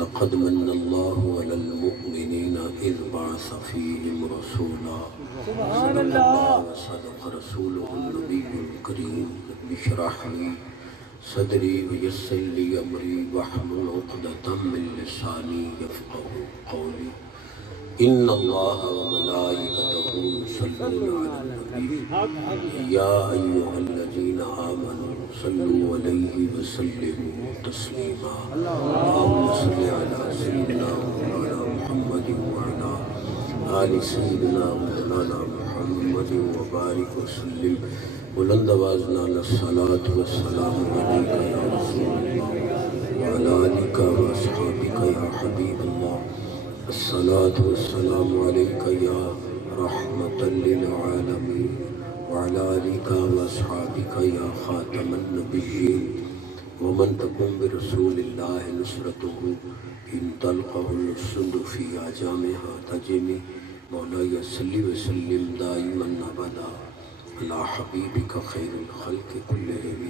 لقد من الله على المؤمنين إذ بعث فيهم رسولا سبحان الله. وصدق رسوله النبي الكريم. رب اشرح لي صدري ويسر لي أمري واحلل عقدة من لساني يفقهوا قولي. إن الله وملائكته يصلون على النبي يا أيها الذين آمنوا صلوا عليه وسلموا تسليما. اللهم صل على سيدنا مولانا محمد وعلى آل سيدنا مولانا محمد وبارك وسلم. بلند آوازنا الصلاة والسلام عليك يا رسول الله وعلى آلك وأصحابك يا حبيب الله. الصلاة والسلام عليك يا رحمة للعالمين وعلى آلك وأصحابك يا خاتم النبيين. ومن تقوم برسول الله نصرته إن تلقه السند في أعجامها تجني. مولاي صل وسلم دائما أبدا على حبيبك خير الخلق كلهم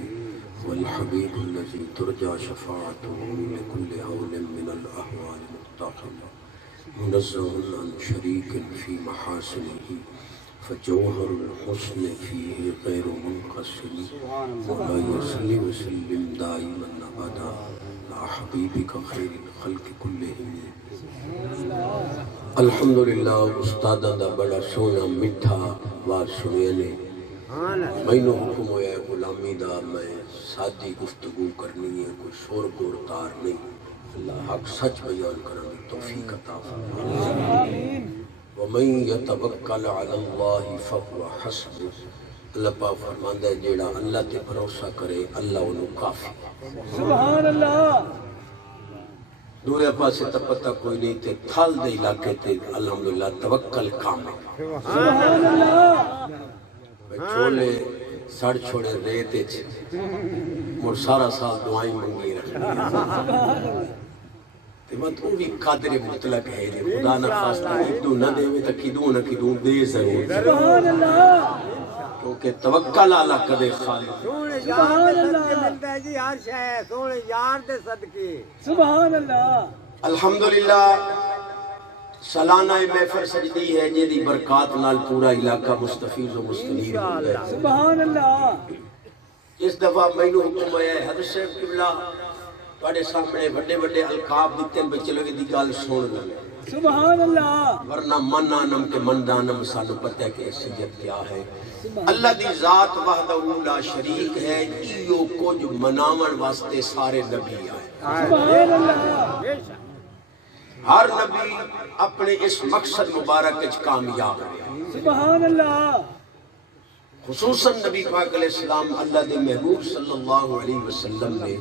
والحبيب الذي ترجى شفاعته لكل هول من الأهوال مقتحما. منزه عن شريك في محاسنه فجوهر الحسن فيه غير منقسم. مولاي صل وسلم دائما ابدا على حبيبك خير الخلق كلهم. الحمدللہ استاداں دا بڑا سونا میٹھا واز سنیا نے. مینوں حکم ہویا ہے غلامی دا میں سادی گفتگو کرنی ہے، کوئی شور گور تار نہیں. اللہ حق سچ بیان کرنے کی توفیق عطا فرمائے. وَمَن يَتَوَكَّلْ عَلَى اللَّهِ فَهُوَ حَسْبُهُ. اللہ پاک فرماندا ہے جیڑا اللہ تے بھروسہ کرے اللہ انہوں کافی. سبحان اللہ. دورے پاسے تا پتہ کوئی نہیں تے تھال دے علاقے تے الحمدللہ توکل کامل. سبحان اللہ. چھولے سڑ چھوڑے ریتے چھے مر سارا سال دعائیں منگی رکھنی. تے مت وہ بھی قادر مطلق ہے جے خدا نہ خواستہ ادو نہ دے میں تا کدوں دے ضرور. سبحان اللہ. کیونکہ توکل آلہ کدے خالق. سونے یار دے صدقے ملتا ہے جی ہر شے. سونے یار دے صدقے. سبحان اللہ. الحمدللہ سالانہ محفل سجدی ہے جیدی برکات نال پورا علاقہ مستفیض و مستنیر ہو گئے. سبحان اللہ. اس دفعہ مینوں حکم ہے حضرت صاحب قبلہ تواڈے سامنے بڑے بڑے القاب دیتے ہیں بچے لوگ دی گل سن لیں. سبحان اللہ. ورنہ من آنم کے من دانم سانو پتہ ہے کہ سجد کیا ہے. اللہ دی ذات وحدہ لا شریک ہے. ایو کچھ مناون واسطے سارے نبی آئے. سبحان اللہ. ہر نبی اپنے اس مقصد مبارک اچ کامیاب ہے. سبحان اللہ. خصوصاً نبی پاک علیہ السلام اللہ دے محبوب صلی اللہ علیہ وسلم نے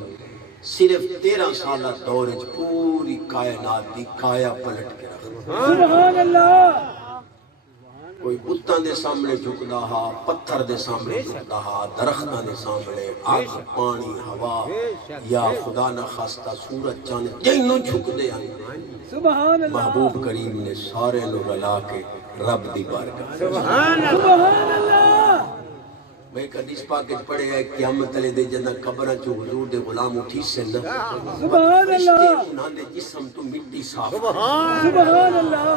صرف 13 سالہ دور اچ پوری کائنات دی کایا پلٹ کے رکھا. سبحان اللہ. کوئی بتاں دے سامنے جھکدا ہا، پتھر دے سامنے جھکدا ہا، درختاں دے سامنے، آگ پانی ہوا یا خدا نہ خواستہ سورج چاند جنوں جھک دے ہیں. سبحان اللہ. محبوب کریم نے سارے نو رلا کے رب دی بارگاہ. سبحان اللہ. میں ایک حدیث پاک پڑھے گا قیامت علیہ دے جنہ قبرہ چو حضور دے غلام اٹھی سے نا سبحان اللہ. انہاں دے جسم تو مٹی صاف. سبحان اللہ.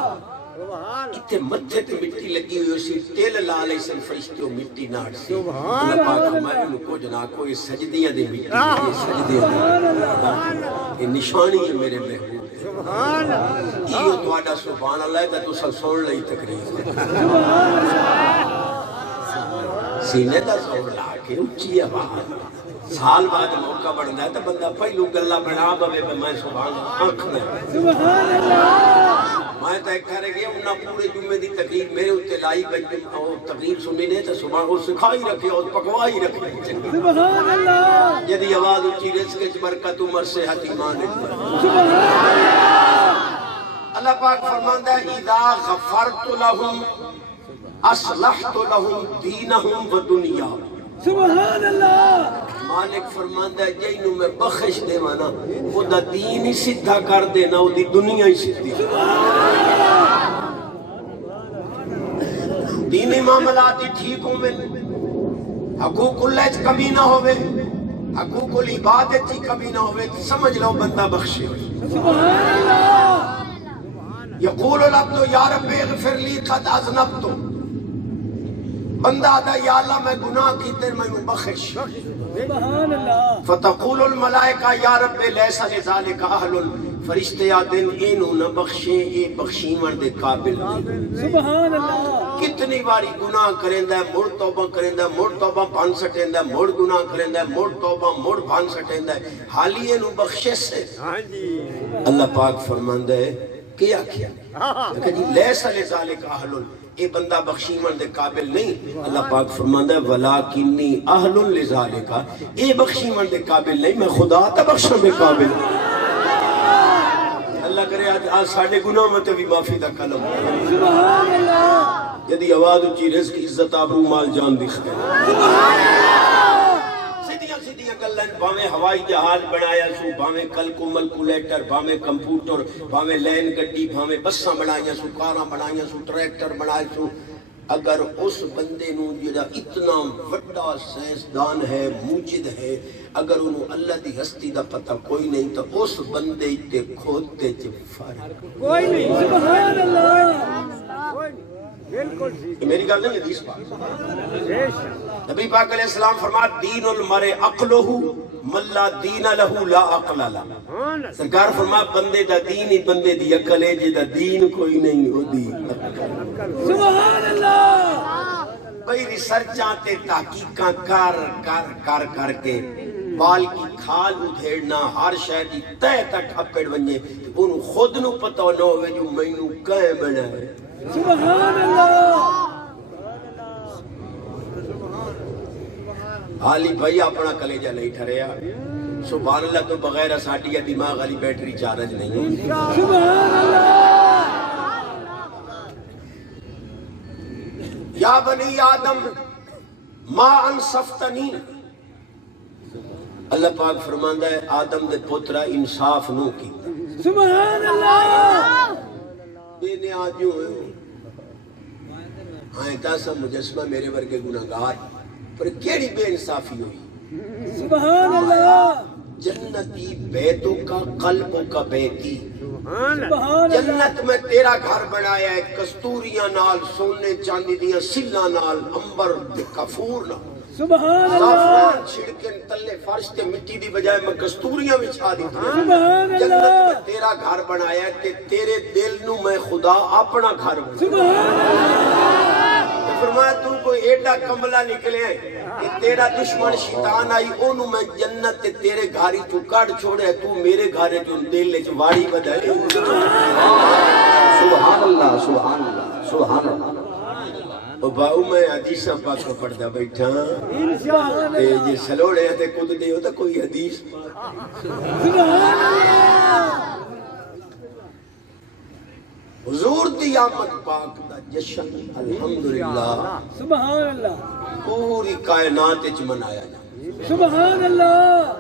اتنے متھے تے مٹی لگی ہوئی اسی تیل لا لئی سن فرشتیوں مٹی نہ ہٹسی. اللہ پاک ہمارے انہوں کو جنا کو یہ سجدیاں دے مٹی یہ سجدیاں دے یہ نشانی ہے میرے محبوب. سبحان اللہ. یہ تو آڈا سبحان اللہ ہے تو سب سوڑ لئی تقریب. سینے دا سوڑ لا کے اچھی آواز سال بعد موقع بڑھنا ہے تو بندہ پہلو گلہ بنا بھوے میں سبحان آنکھ میں. سبحان اللہ. میں تو ایک کہہ گیا انہاں پورے جمعے دی تقریر میرے اتنے لائی بچے اور تقریر سنی نے تو سبحان وہ سکھائی رکھے اور پکوائی رکھے. سبحان اللہ. جدی آواز اچھی رزق وچ برکت عمر صحت ایمان. سبحان اللہ. اللہ پاک فرماندا ہے اذا غفرت لهم اصلحت لهم دینهم و دنیا. سبحان اللہ. مالک فرماندا ہے جینوں میں بخش دیواں نا او دا دین ہی سیدھا کر دینا او دی دنیا ہی سیدھی. دینی معاملات ہی ٹھیک ہوئے، حقوق اللہ چ کمی نہ ہوئے، حقوق العباد چ کمی نہ ہوئے، سمجھ لو بندہ بخشے ہوئے. یقول العبد یا رب اغفر لی قد اذنبت، بندہ آدھا یا اللہ میں گناہ کیتے میں بخش، سبحان اللہ فتقول الملائکہ یا رب لیس لذالک اہل، فرشتے آدھن اینو نہ بخشے، اے بخشیمن دے قابل نہیں۔ سبحان اللہ کتنی باری گناہ کریندا ہے، مڑ توبہ کریندا ہے، مڑ توبہ بھان سٹیندا ہے، مڑ گناہ کریندا ہے، مڑ توبہ مڑ بھان سٹیندا ہے، حالی اینو بخشش ہے۔ ہاں جی اللہ پاک فرماندا ہے کیا کیا کہ جی لیس لذالک اہل، اے بندہ بخشیمن دے قابل نہیں۔ اللہ پاک فرماندا ہے ولاکنی اہل لذالک، اے بخشیمن دے قابل نہیں، میں خدا تا بخشن دے قابل ہوں۔ اللہ کرے آج ساڑھے گناہ میں تو بھی معافی دا کلم سبحان اللہ جدی آواز اچھی، رزق، عزت، آبرو، مال، جان دی خیر، سیدھیاں سیدھیاں گلن، باویں ہوائی جہاز بنایا سو، باویں کیلکولیٹر، باویں کمپیوٹر، باویں لین گڈی، باویں بساں بنایا سو، کاراں بنایا سو، ٹریکٹر بنایا سو، اگر اس بندے نو جڑا اتنا وڈا سائنسدان ہے، موجد ہے، اگر انہوں اللہ دی ہستی دا پتہ کوئی نہیں تو اس بندے تے کھوتے چ فرق کوئی نہیں، سبحان اللہ کوئی نہیں، بالکل ٹھیک، میری گل نہیں حدیث پاک۔ بے شک، نبی پاک علیہ السلام فرمایا دین المرء عقلہ من لا دین لہ لا عقل لہ، ہاں نا، سرکار فرمایا بندے دا دین ہی بندے دی عقل ہے، جے دا دین کوئی نہیں او دی عقل۔ سبحان اللہ بھئی ریسرچاں تے تحقیقاں کر کے بال کی کھال ادھیڑنا، ہر شے دی تہ تک اپڑ ونجے، انہوں خود نو پتہ نہ ہوئے جو مینوں کہیں بنائے۔ سبحان اللہ حالی بھائی اپنا کلیجہ نہیں ٹھریا، سبحان اللہ تو بغیر ساٹیا دماغ والی بیٹری چارج نہیں ہوتی۔ سبحان اللہ یا بنی آدم ما انصفتنی، اللہ پاک فرماندا ہے آدم دے پترا انصاف نو کیتا، سبحان اللہ بے نیازیوں ہوئے ہاں تاسا مجسمہ میرے ورگے گناہگار، پر کیڑی بے انصافی ہوئی؟ سبحان اللہ جنتی بیتوں کا قلبوں کا بیتی، سبحان اللہ، سبحان اللہ جنت میں تیرا گھر بنایا ہے کستوریاں نال، سونے چاندی دیاں سلاں نال، امبر کافور نال، سبحان اللہ زعفران چھڑکن تلے فرش تے مٹی دی بجائے میں کستوریاں بچھا دی تھی۔ سبحان جنت اللہ میں تیرا گھر بنایا ہے کہ تیرے دل نو میں خدا اپنا گھر بنایا، سبحان اللہ فرمایا تو کوئی ایڈا کمبلا نکلے کہ تیرا دشمن شیطان آئی اونو میں جنت تے تیرے گھاری تو کڑ چھوڑے، تو میرے گھارے جو دل لے واڑی بدائے۔ سبحان اللہ سبحان اللہ سبحان اللہ۔ او باؤ میں حدیثاں پاک کو پڑھدا بیٹھا سبحان تے اللہ جے سلوڑے تے کود دے ہو تا کوئی حدیث سبحان اللہ حضور دی آمد پاک دا جشن الحمدللہ سبحان اللہ پوری کائنات وچ منایا جا۔ سبحان اللہ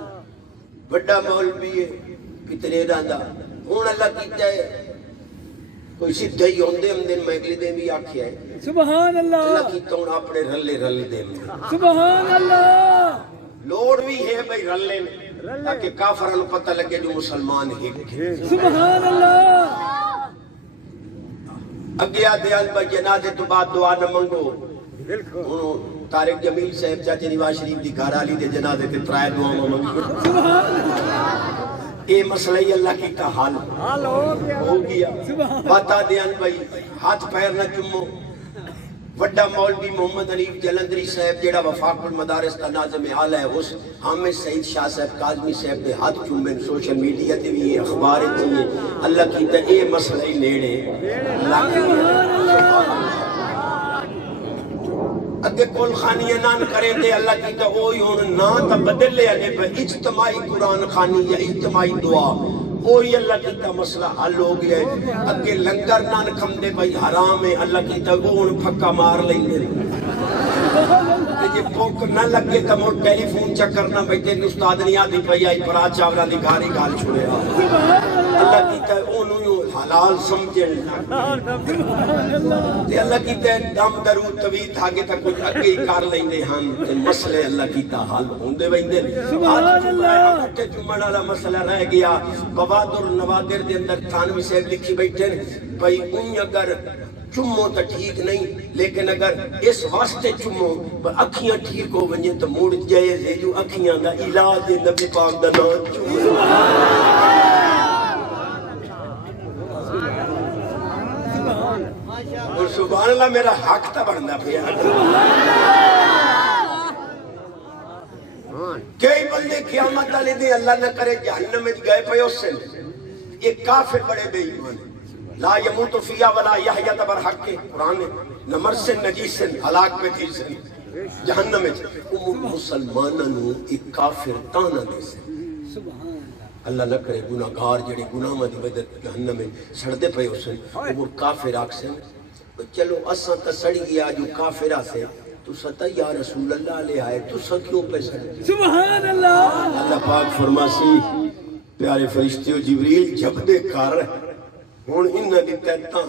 بڑا مولوی ہے کتنے رہندا ہن اللہ کیتا ہے کوئی سیدھا ہی ہوندے ہم دن میں اگلے دن بھی آکھیا ہے سبحان اللہ اللہ کیتا ہن اپنے رلے رل دے سبحان اللہ لوڑ بھی ہے بھئی رلے تاکہ کافراں نوں پتہ لگے جو مسلمان ہے۔ سبحان اللہ اگیا دیال با جنازے تو بعد دعا نہ منگو، بالکل، انہوں طارق جمیل صاحب چاچے نواز شریف دی گھر والی دے جنازے تے ترائے دعا منگو۔ سبحان اللہ اے مسئلہ ہی اللہ کی کا حل حال ہو گیا، ہو گیا۔ سبحان بتا دیان بھائی ہاتھ پیر نہ چمو، وڈا مولوی محمد حنیف جلندری صاحب جیڑا وفاق المدارس کا ناظم اعلیٰ ہے، اس حامد سعید شاہ صاحب کاظمی صاحب دے ہاتھ چومن سوشل میڈیا تے بھی یہ اخبار چاہیے اللہ کی تے اے مسئلہ ہی نیڑے اگے کول خانیاں نان کریں دے اللہ کی تے اوہی ہون نا تا بدل لے آنے پہ اجتماعی قرآن خانی یا اجتماعی دعا وہی اللہ کی تا مسئلہ حل ہو گیا ہے۔ اگے لنگر نان کھم دے بھائی حرام ہے، اللہ کی تا گون پھکا مار لیں گے جے پوک نہ لگے تا مور ٹیلی فون چکر نہ بیٹھے استاد نہیں آدھی پئی آئی پرا چاولا دی گھاری گھال چھوڑے اللہ کی تا اونوں یوں حل حلال سمجھن تے اللہ کیتا دم درود طویل تھاگے تک کچھ اگے ہی کر لیندے ہن تے مسئلے اللہ کیتا حل ہوندے ویندے تے جمعہ والا مسئلہ رہ گیا بوادر نوادر دے اندر تھانوی صاحب لکھی بیٹھے بھائی ان اگر چمو تو ٹھیک نہیں لیکن اگر اس واسطے چمو اکھیاں ٹھیک ہو ونجے تو موڑ جائے دے جو اکھیاں دا علاج نبی پاک دا نام چمو اور سبحان اللہ میرا حق تا بڑھنا پیا کئی بندے قیامت والے دن اللہ نہ کرے جہنم میں گئے پے اس سے ایک کافر بڑے بے ایمان لا یموت فیہا ولا یحیی تبر حق کے قرآن نے نہ مرسن نہ جیسن ہلاک پہ تھی سن جہنم میں مسلمانوں ایک کافر تانا دے سے اللہ نہ کرے گناہگار جڑے گناہ دی وجہ جہنم میں سڑدے پے اس وہ کافر آکسن چلو اساں تے سڑی گیا جو کافر آسے تو ستا یا رسول اللہ لے آئے تو سا کیوں پہ سڑے سبحان اللہ اللہ پاک فرماسی پیارے فرشتیو جبریل جب دے کر ہون انہاں دی تیتاں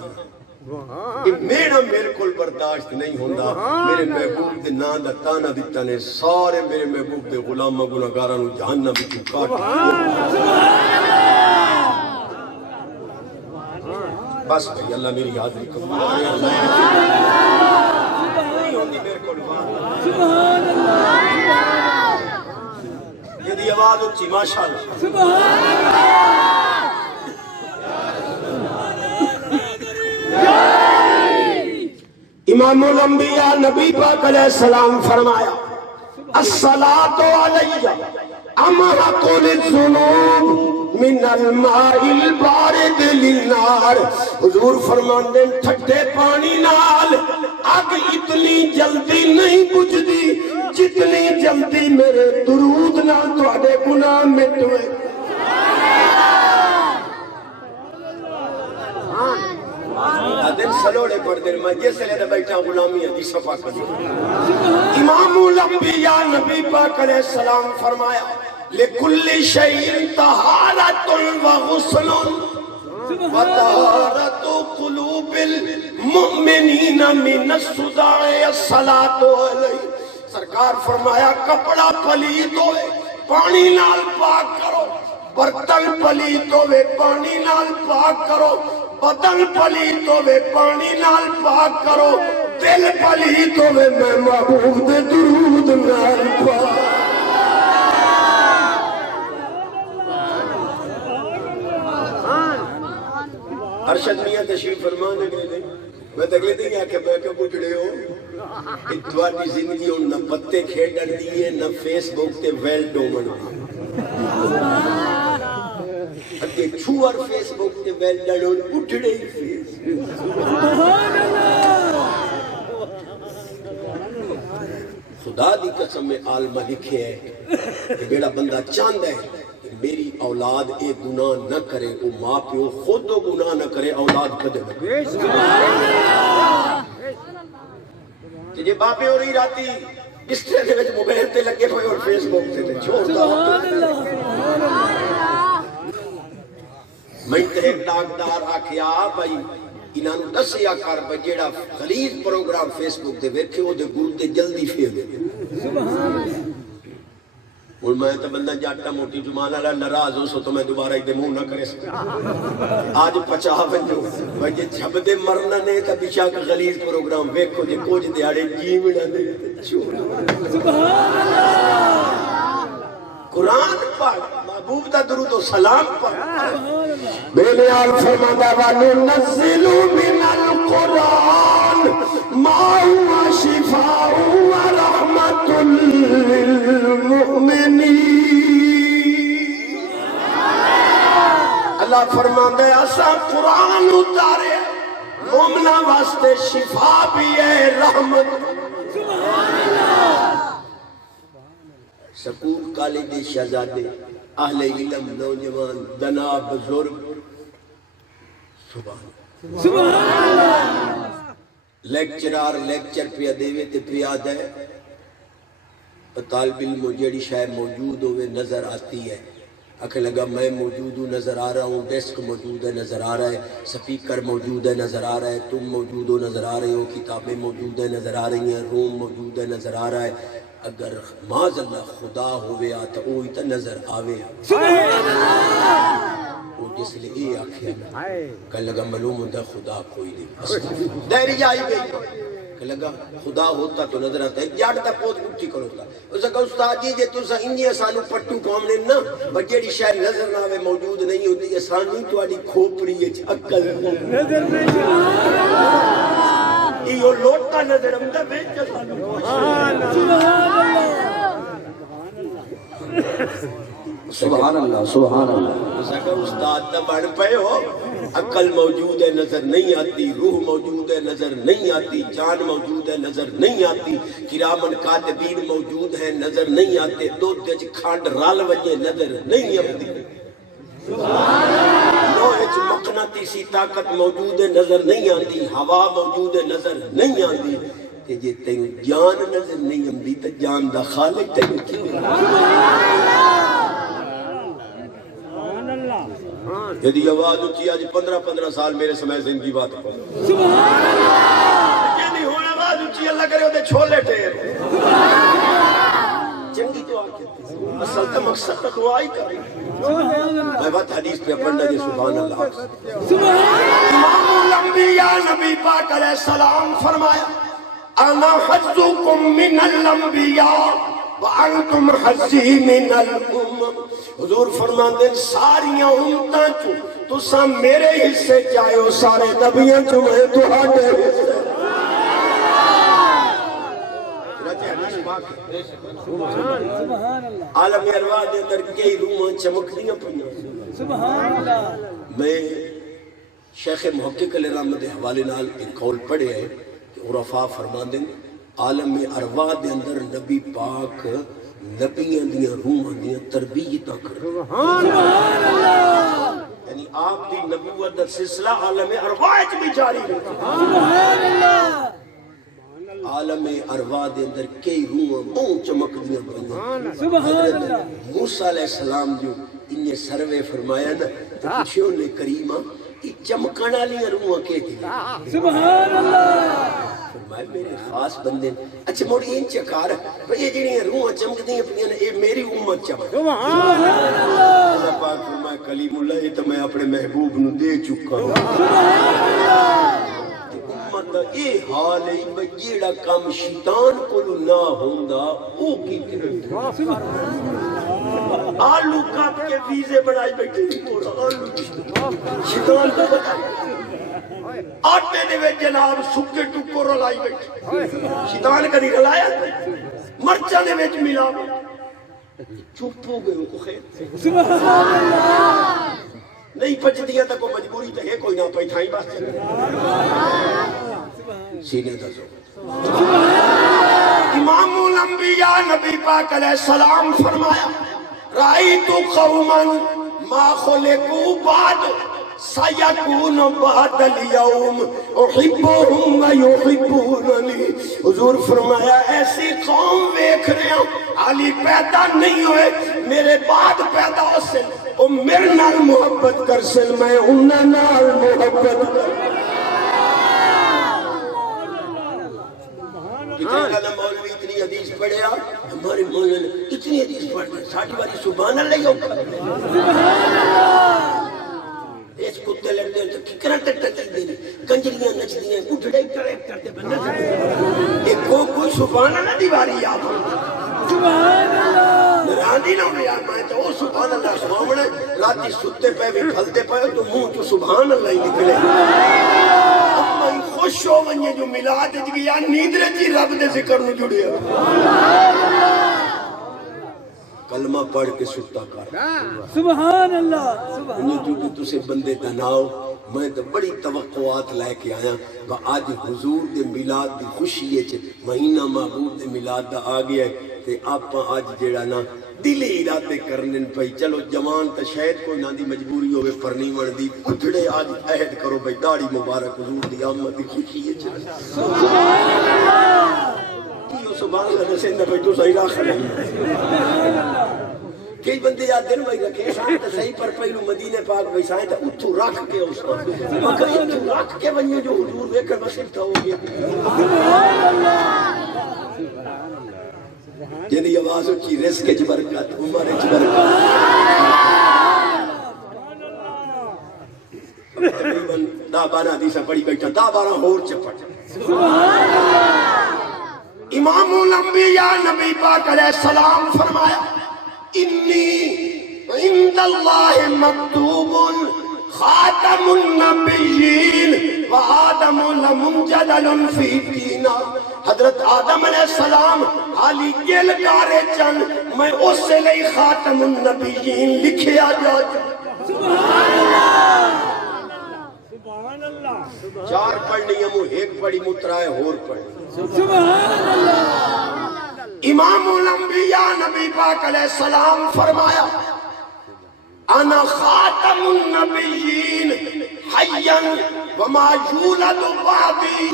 کہ میرا میرے کول برداشت نہیں ہوندا میرے محبوب دے نام دا تانا دتا نے سارے میرے محبوب دے غلاماں گناہگاراں نو جہنم وچ کاٹ بس بھائی اللہ میری یاد نہیں قبول کرے نہیں ہوندی میرے کول بات سبحان اللہ یہ دی آواز اچھی ماشاءاللہ سبحان اللہ امام الانبیاء نبی پاک علیہ السلام فرمایا الصلاۃ علیہ امرۃ للذنوب من الماء البارد للنار حضور فرماندے ٹھنڈے پانی نال اگ اتنی جلدی نہیں بجھدی جتنی جلدی میرے درود نال تواڈے گناہ مٹوے دن سلوڑے پڑھ دن میں جس لئے بیٹھا غلامی ہے صفا کر امام الانبیاء نبی پاک علیہ السلام فرمایا لِكُلِّ شَيْءٍ طَهَارَةٌ وَغُسْلٌ وَطَهَارَةُ قُلُوبِ الْمُؤْمِنِينَ مِنَ الصُّدَاعِ الصَّلَاةُ عَلَيْهِ سرکار فرمایا کپڑا پلیت ہوئے پانی نال پاک کرو برتن پلیت ہوئے پانی نال پاک کرو بدن پلیت ہوئے پانی نال پاک کرو دل پلیت ہوئے میں محبوب دے درود نال پاک ارشد میاں تشریف فرمان اگلے میں تکلے دیں گے کہ میں کب اجڑے ہو اتواری زندگی ہوں نہ پتے کھیڑن دیئے نہ فیس بک تے ویل ڈومن اتے چھوار فیس بک تے ویل ڈومن اٹھڑے ہی فیس خدا دی قسم میں عالمہ لکھے ہے کہ بیڑا بندہ چاند ہے میری اولاد ایک گناہ نہ کرے وہ ماں پیو خود تو گناہ نہ کرے اولاد کدے نہ کرے کہ باپے ہو رہی راتی اس طرح دے وچ موبائل تے لگے ہوئے اور فیس بک تے چھوڑ دا میں تے ڈاکدار آکھیا بھائی انہاں نوں دسیا کر بھئی جیڑا غلیظ پروگرام فیس بک تے ویکھے او دے گردے جلدی پھیر دے سبحان اللہ اور میں تو بندہ جاٹا موٹی جمال اللہ ناراض ہو سو تو میں دوبارہ ایک دے منہ نہ کرے سکتا آج پچا بنجو بھئی جے جھب دے مرنا نہیں تا بچا کا غلیظ پروگرام ویکھو جے کوج دے آڑے جی منا دے سبحان اللہ قرآن پڑھ محبوب دا درود و سلام پڑھ بلیال فرماندہ وَنُنَزِّلُ مِنَ الْقُرْآنِ مَا هُوَ شِفَاءٌ وَرَحْمَةٌ لِلْمُؤْمِنِينَ اللہ فرماندہ ہے اسا قرآن اتارے مومنہ واسطے شفا بھی ہے رحمت سبحان اللہ سکول کالج شہزادے اہل علم نوجوان دنا بزرگ سبحان اللہ لیکچرار لیکچر پیا دیوے تے پیا دے طالب علم جیڑی شاید موجود ہوئے نظر آتی ہے آکھے لگا میں موجود ہوں نظر آ رہا ہوں، ڈیسک موجود ہے نظر آ رہا ہے، سپیکر موجود ہے نظر آ رہا ہے، تم موجود ہو نظر آ رہے ہو، کتابیں موجود ہیں نظر آ رہی ہیں، روم موجود ہے نظر آ رہا ہے. اگر معاذ اللہ خدا ہوئے آتا وہ ہی تا نظر آوے وہ جس لئے یہ آکھے کہ لگا معلوم ہوتا خدا کوئی نہیں. دہری آئی گئی کہ لگا خدا ہوتا تو نظر آتا ہے جاڑ تک پوت کٹھی کروتا. اس کہا استاد جی جے تُسا انجی سانو پٹو کامنے نا بجیڑی شہر نظر نہ آوے موجود نہیں ہوتی اسانی تو آڑی کھوپری اچھکل نظر نہیں یہ لوٹا نظر امدہ بیچ سانو سبحان اللہ سبحان اللہ. اس کہا استاد نہ بڑھ پے ہو عقل موجود ہے نظر نہیں آتی، روح موجود ہے نظر نہیں آتی، جان موجود ہے نظر نہیں آتی، کرامن کاتبین موجود ہے نظر نہیں آتے، دو دج کھانڈ رال وجہ نظر نہیں آتی، لوہچ مقناطیسی طاقت موجود ہے نظر نہیں آتی، ہوا موجود ہے نظر نہیں آتی. تے جے تینوں جان نظر نہیں آتی تو جان دا خالق تینوں کیوں یدی آواز اچھی آج 15 سال میرے سمے سے ان کی بات ہے یہ نہیں ہونا آواز اچھی اللہ کرے ہوتے چھولے ٹھیر چنگی دعا کہتے ہیں اصل کا مقصد کا دعا ہی کر میں بات حدیث پہ پڑھنا جی سبحان اللہ. امام الانبیاء نبی پاک علیہ السلام فرمایا انا حظکم من الانبیاء وَأَنْتُمْ حَزِّي مِنَ الْأُمَّمِ. حضور فرماندے ساریاں امتاں چو تو سا میرے حصے چاہو سارے نبیاں چو میں تو آٹے حصے. عالم ارواح دے اندر کئی روحاں چمک دیاں پڑھنا. میں شیخ محقق علیہ رحمت حوالے نال ایک قول پڑھے ہے کہ عرفاء فرماندے عالم ارواح دے اندر نبی پاک نبیاں دیاں روحاں دیاں تربیتاں کر یعنی آپ دی نبوت دا سلسلہ عالم ارواح وچ بھی جاری ہے. عالم ارواح دے اندر کئی روحاں بہت چمک دیاں پڑھیاں. حضرت موسیٰ علیہ السلام جو انہیں سروے فرمایا نا تو پوچھو نے کریمہ یہ چمکنا لیا روحاں کے دی سبحان اللہ. فرمائے میرے خاص بندے اچھا موڑی ان چکار بھئی یہ جنہیں روحاں چمک دیں اپنی یہ میری امت چمک. اللہ پاک فرمائے کلیم اللہ یہ تو میں اپنے محبوب نو دے چکا ہوں. امت یہ حال ہے بجیڑا کام شیطان کو نہ ہوندہ او کی آلو کاٹ کے ویزے بڑھائی بیٹھے شیطان کو بتائی آٹے دے وے جناب سکے ٹکو رلائی بیٹھے شیطان کدی رلایا مرچہ دے ویچ ملا چپ ہو گئے ان کو خیر سبحان اللہ نہیں پچ دیا تھا کوئی مجبوری تو ہے کوئی نہ پیٹھائی بات چلے سینے دا زور. امام الانبیاء نبی پاک علیہ السلام فرمایا رأیت قوما ما خلقوا بعد سیکون بعد اليوم احبهم ویحبوننی. حضور فرمایا ایسی قوم دیکھ رہے ہیں علی پیدا نہیں ہوئے میرے بعد پیدا ہو سے وہ میرے نال محبت کر سن میں انہاں نال محبت کر. کتنے مولوی اتنی حدیث پڑھیا ہمارے مولوی نے اتنی حدیث پڑھتے ساٹھ باری سبحان اللہ ہوگا اس کتے لڑتے ہیں تو ککرہ ٹک ٹک دیں گنجریاں نچ دیں اٹھڑے کرتے بننے ایک کوئی سبحان اللہ دیواری آپ سبحان اللہ نراندی نہ ہوئی آمائے تو وہ سبحان اللہ سوامنے راتی ستے پہ بھی پھلتے پہ تو منہ تو سبحان اللہ ہی نکلے اما خوش ہو ونجے جو ملاد جگیا نیدرے جی رب دے ذکر نو جڑیا کلمہ پڑھ کے ستا کر سبحان اللہ انہیں جو کہ تسے بندے دناؤ میں تو بڑی توقعات لائے کے آیا کہ آج حضور دے میلاد دی خوشی ہے مہینہ محبوب دے میلاد دا آ گیا ہے تے آپ آج جیڑا نا دلی ارادے کرنے پہی چلو جوان تا شاید کوئی نہ دی مجبوری ہوئے پر نہیں مر دی اٹھڑے آج عہد کرو بھئی داڑی مبارک حضور دی آمد دی خوشی ہے سبحان اللہ کیوں سبحان اللہ نسے اندہ بھئی تو صحیح راہ خرے کئی بندے آتے ہیں بھائی رکھے شان تے صحیح پر پہلو مدینے پاک ویسائیں تے اتھو رکھ کے اس کو مگر اتھو رکھ کے ونجو جو حضور ویکھے مسیح تھا ہو گیا جنہی آواز اچھی رزق کی برکت عمر کی برکت تقریباً 10-12 حدیثاں پڑھی بیٹھا 10-12 اور چپٹ امام الانبیاء نبی پاک علیہ السلام فرمایا انی عند اللہ مکتوب خاتم النبیین و آدم لمنجدل فی دینا حضرت آدم علیہ السلام حالی گل کارے چن میں اس سے لئی خاتم النبیین لکھیا جا سبحان اللہ 4 پڑھنی ہمو 1 پڑھی مترائے اور پڑھنی امام الانبیاء نبی پاک علیہ السلام فرمایا انا خاتم النبیین حیاً وما یولد بعدی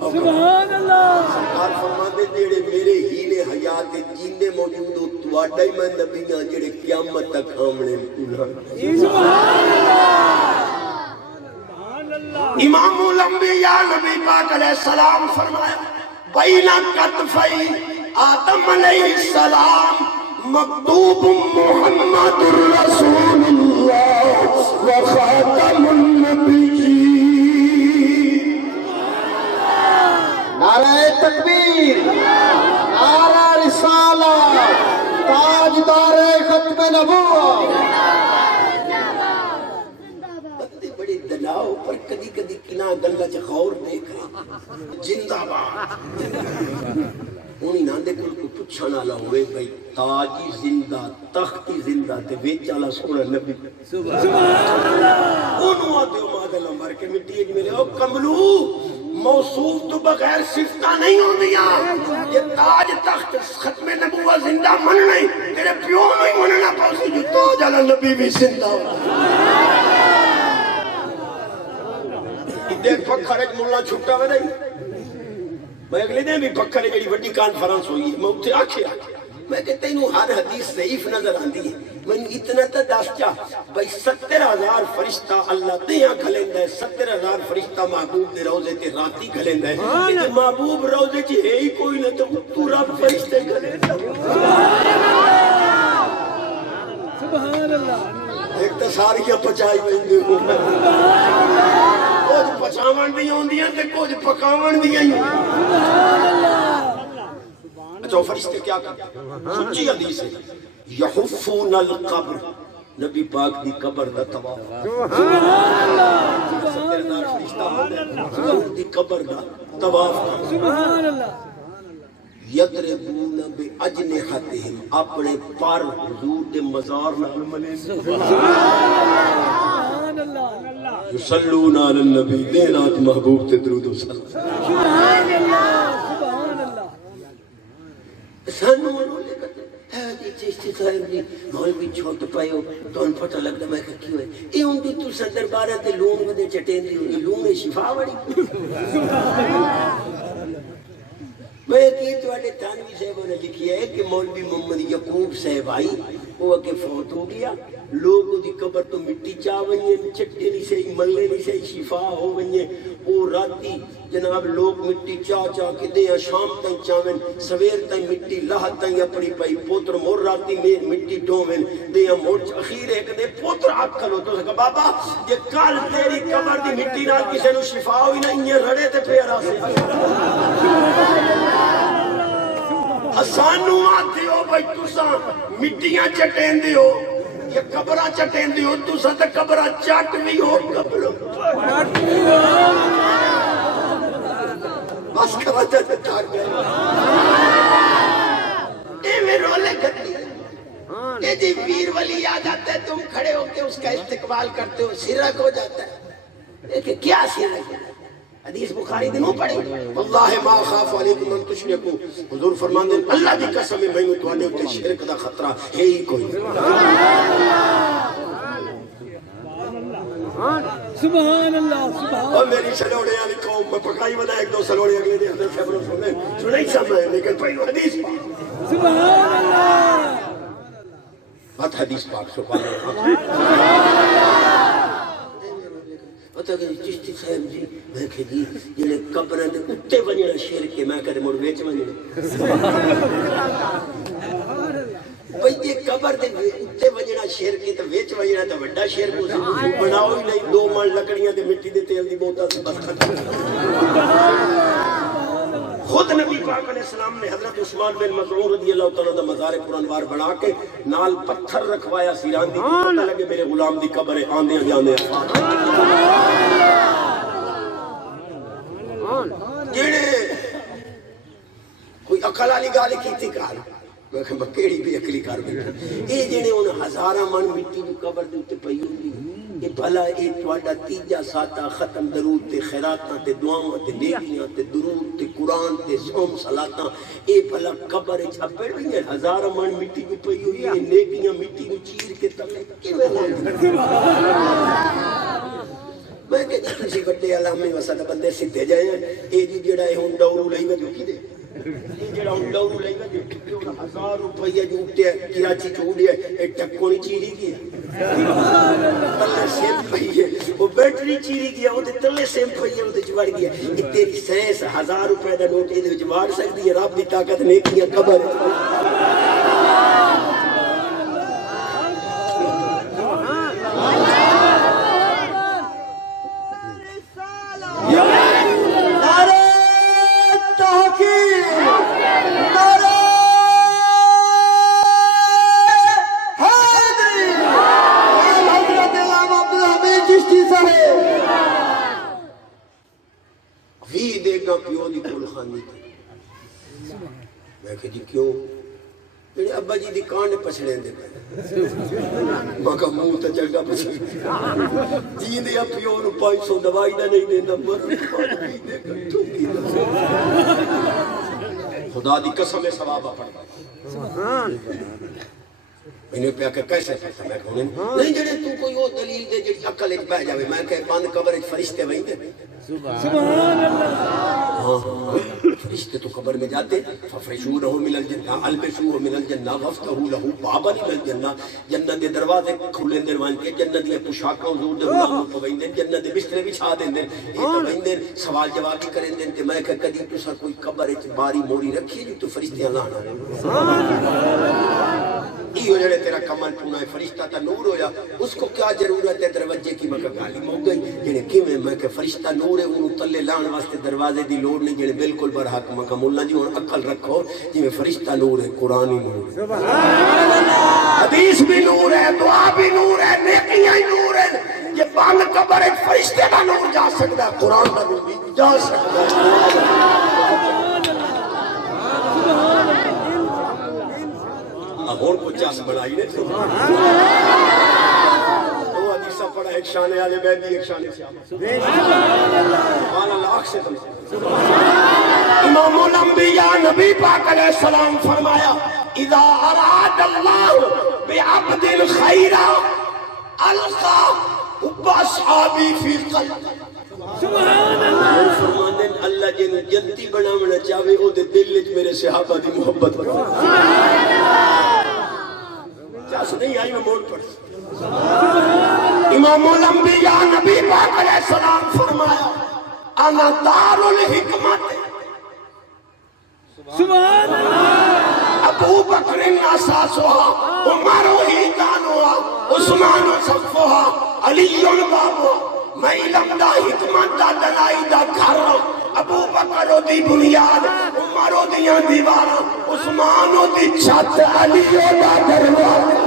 سبحان اللہ سرکار فرماتے جڑے میرے ہیلے حیات جیندے موجود ہو تواڈا ہی میں نبیاں جڑے قیامت تک آمنے سبحان اللہ امام الانبیاء نبی پاک علیہ السلام فرمایا بین کتفی آدم علیہ السلام مکتوب محمد رسول اللہ و خاتم النبیین نعرہ تکبیر، نعرہ رسالہ، تاجدار ختم نبوت. بندے بڑے دلاؤ پر کدی کدی کنا گلہ چ غور دیکھ رہا زندہ باد انہی ناندے کل کو پچھانا والا ہوئے بھئی تاجی زندہ تختی زندہ تے ویچ والا سونا نبی سبحان اللہ انہوں آتے ہو مادل مر کے مٹی ہے میرے او کملو موصوف تو بغیر صفتہ نہیں ہوں دیا یہ تاج تخت ختم نبوہ زندہ من نہیں تیرے پیوں نہیں مننا پاسی جو تاج علی نبی بھی زندہ ہو دیکھ پکھرے ملہ چھوٹا ہوئے نہیں میں اگلے دن بھی پکھرے جڑی وڈی کانفرنس ہوئی ہے میں اتھے آکھے میں کہتے ہیں ہر حدیث ضعیف نظر آندی ہے میں اتنا تا دس چاہ بھئی 70,000 فرشتہ اللہ دیاں کھلیندہ ہے 70,000 فرشتہ محبوب دے روزے تے راتی کھلیندہ ہے کہ محبوب روزے چی ہے ہی کوئی نہ تو رب فرشتے کھلیندہ سبحان اللہ ایک تا ساریاں پچائی بندے ہو کچھ پچاون دیاں ہوں دیاں تے کچھ پکاون دیاں ہوں اچھا فرشتے کیا کرتے سچی حدیث ہے یحفون القبر نبی پاک دی قبر دا طواف سبحان اللہ 70,000 فرشتہ حضور دی قبر دا طواف سبحان اللہ یضربون باجنحتہم اپنے پر حضور دے مزار نال ملے سبحان اللہ یصلون علی النبی دینات محبوب تے درود و سلام سبحان اللہ سبحان اللہ سانو مولے کرتے جی چشتی صاحب جی مولوی چھوٹ پائے ہو تو ان پتہ لگتا میں کہ کیوں ہے یہ ان دی تو صدر بارہ تے لون ودے چٹین دی ہوئی لون شفا وڑی میں یقین تواڈے تھانوی صاحبوں نے لکھی ہے کہ مولوی محمد یعقوب صاحب آئی وہ کہ فوت ہو گیا لوگ دی قبر تو مٹی چاہ ونجے چٹے نہیں صحیح ملے نہیں صحیح شفا ہو ونجے او راتی جناب لوگ مٹی چاہ چاہ کے دیا شام تائیں چاہویں سویر تائیں مٹی لاہت تائیں اپنی پائی پوتر مور راتی میں مٹی ڈھومیں دیا مورچ اخیر ایک دے پوتر آکھل ہو تو سکا بابا یہ کال تیری قبر دی مٹی نال کسے نو شفا ہوئی نا یہ رڑے تے پیرا سے اسانو آتے ہو بھائی تساں مٹیاں چٹین دی ہو یہ قبرہ چٹین دی ہو تساں تے قبرہ چٹ بھی ہو قبرہ بس کرا جاتے تھاک گئے اے میں رولے کرتی یہ جی ویر ولی یاد آتا ہے تم کھڑے ہو کے اس کا استقبال کرتے ہو سرک ہو جاتا ہے لیکن کیا سرک ہے حدیث بخاری دنوں پڑھیں واللہ ما خاف علیکم ان تشرکو حضور فرماندے اللہ دی قسم میں نے تواڈے تے شرک دا خطرہ ہے ہی کوئی سبحان اللہ سبحان اور میری سلوڑے والی قوم میں پکڑائی بنا ایک دو سلوڑے اگلے دن حضرت صاحب سنے سنے ہی سمجھے لیکن پہلو حدیث سبحان اللہ بات حدیث پاک سبحان اللہ پتہ کہ چشتی صاحب جی میں کہ جی جنہیں قبریں دے اتے بنیاں شیر کے میں کہتے مڑ ویچ بنیاں بھئی یہ قبر دے اتے بنیاں شیر کے تو ویچ بنیاں تو بڑا شیر کو بناؤ ہی نہیں 2 من لکڑیاں دے مٹی دے تیل دی بوتا سے بس ختم خود نبی پاک علیہ السلام نے حضرت عثمان بن مظعون رضی اللہ تعالیٰ دا مزار پرانوار بنا کے نال پتھر رکھوایا سیران دی پتہ لگے میرے غلام دی قبر آندے جاندے جیڑے کوئی عقل والی گال کیتی کار میں کہ کیڑی بھی عقلی کار بیٹھا اے جیڑے ان ہزاراں من مٹی دی قبر دے اوتے پئی ہوندی یہ بھلا اے تواڈا تیجا ساتا ختم درود تے خیراتاں تے دعاواں تے نیکیاں تے درود تے قرآن تے صوم صلاتاں اے بھلا قبر وچ اپڑ ویاں ہزاراں من مٹی دی پئی ہوئی اے نیکیاں مٹی نو چیر کے تلے کیویں میں کہ تسی بڑے علامے وسط بندے سیدھے جائے اے جی جڑا اے ہن ڈورو لئی وجو کی دے جڑا ہن ڈورو لئی وجو 1000 روپیہ جو تے کراچی چوڑیا اے ٹکونی چیری گیا تلے سیم پئی ہے وہ بیٹری چیری گیا او تے تلے سیم پئی ہے او تے وڑ گیا اے تیری سینس 1000 روپے دا نوٹ اے دے وچ وڑ سکدی ہے رب دی طاقت نیکیاں قبر میں کہ جی کیوں میرے ابا جی دی کان پچھڑے دے ماں کا منہ تے چڑھا پچھڑ جی دے پیو نو 500 دوائی دا نہیں دیندا مر خدا دی قسم ہے ثواب پڑھدا سبحان میں پیا کہ کیسے پتہ میں کہوں نہیں جڑے تو کوئی او دلیل دے جڑی عقل وچ بہ جاوے میں کہ بند قبر وچ فرشتے ویندے سبحان اللہ فرشتے تو قبر میں جاتے ففرشوه من الجنہ البسوه من الجنہ وفتحوا له بابا الى الجنہ جنت دے دروازے کھلے دے وان کے جنت دی پوشاکاں حضور دے غلام کو ویندے جنت دے بستر بچھا دیندے اے ویندے سوال جواب کریں دے تے میں کہ کدی تساں کوئی قبر وچ باری موری رکھی جو تو فرشتے لانا سبحان اللہ یہ جڑے تیرا کمل پونا ہے فرشتہ تا نور ہویا اس کو کیا ضرورت ہے دروازے کی مکہ گالی ہو گئی جڑے کیویں میں کہ فرشتہ نور ہے اونوں تلے لان واسطے دروازے دی لوڑ نہیں جڑے بالکل برحق مکہ مولا جی ہن عقل رکھو جویں فرشتہ نور ہے قرآن ہی نور ہے سبحان اللہ حدیث بھی نور ہے دعا بھی نور ہے نیکیاں ہی نور ہے یہ بند قبر ایک فرشتے دا نور جا سکتا ہے قرآن دا نور بھی جا سکتا ہے اور کو چاس بڑھائی نے تو دو حدیثہ پڑھا ایک شان آلے بیدی ایک شان سیامہ سبحان اللہ آخ سے تم امام الانبیاء نبی پاک علیہ السلام فرمایا اذا اراد اللہ بعبد الخیر القا حب اصحابی فی قلب سبحان اللہ فرمانے اللہ جن جنتی بناونا چاہوے او دے دل وچ میرے صحابہ دی محبت سبحان اللہ چاس نہیں آئی میں موڑ پر امام الانبیاء نبی پاک علیہ السلام فرمایا انا دار الحکمت سبحان اللہ ابو بکر اساسها عمر ایدانها عثمان صفها علی بابا میں علم دا حکمت دا دلائی دا گھر ابو بکر دی بنیاد عمر دیاں دیواراں عثمان دی چھت علی دا دروازہ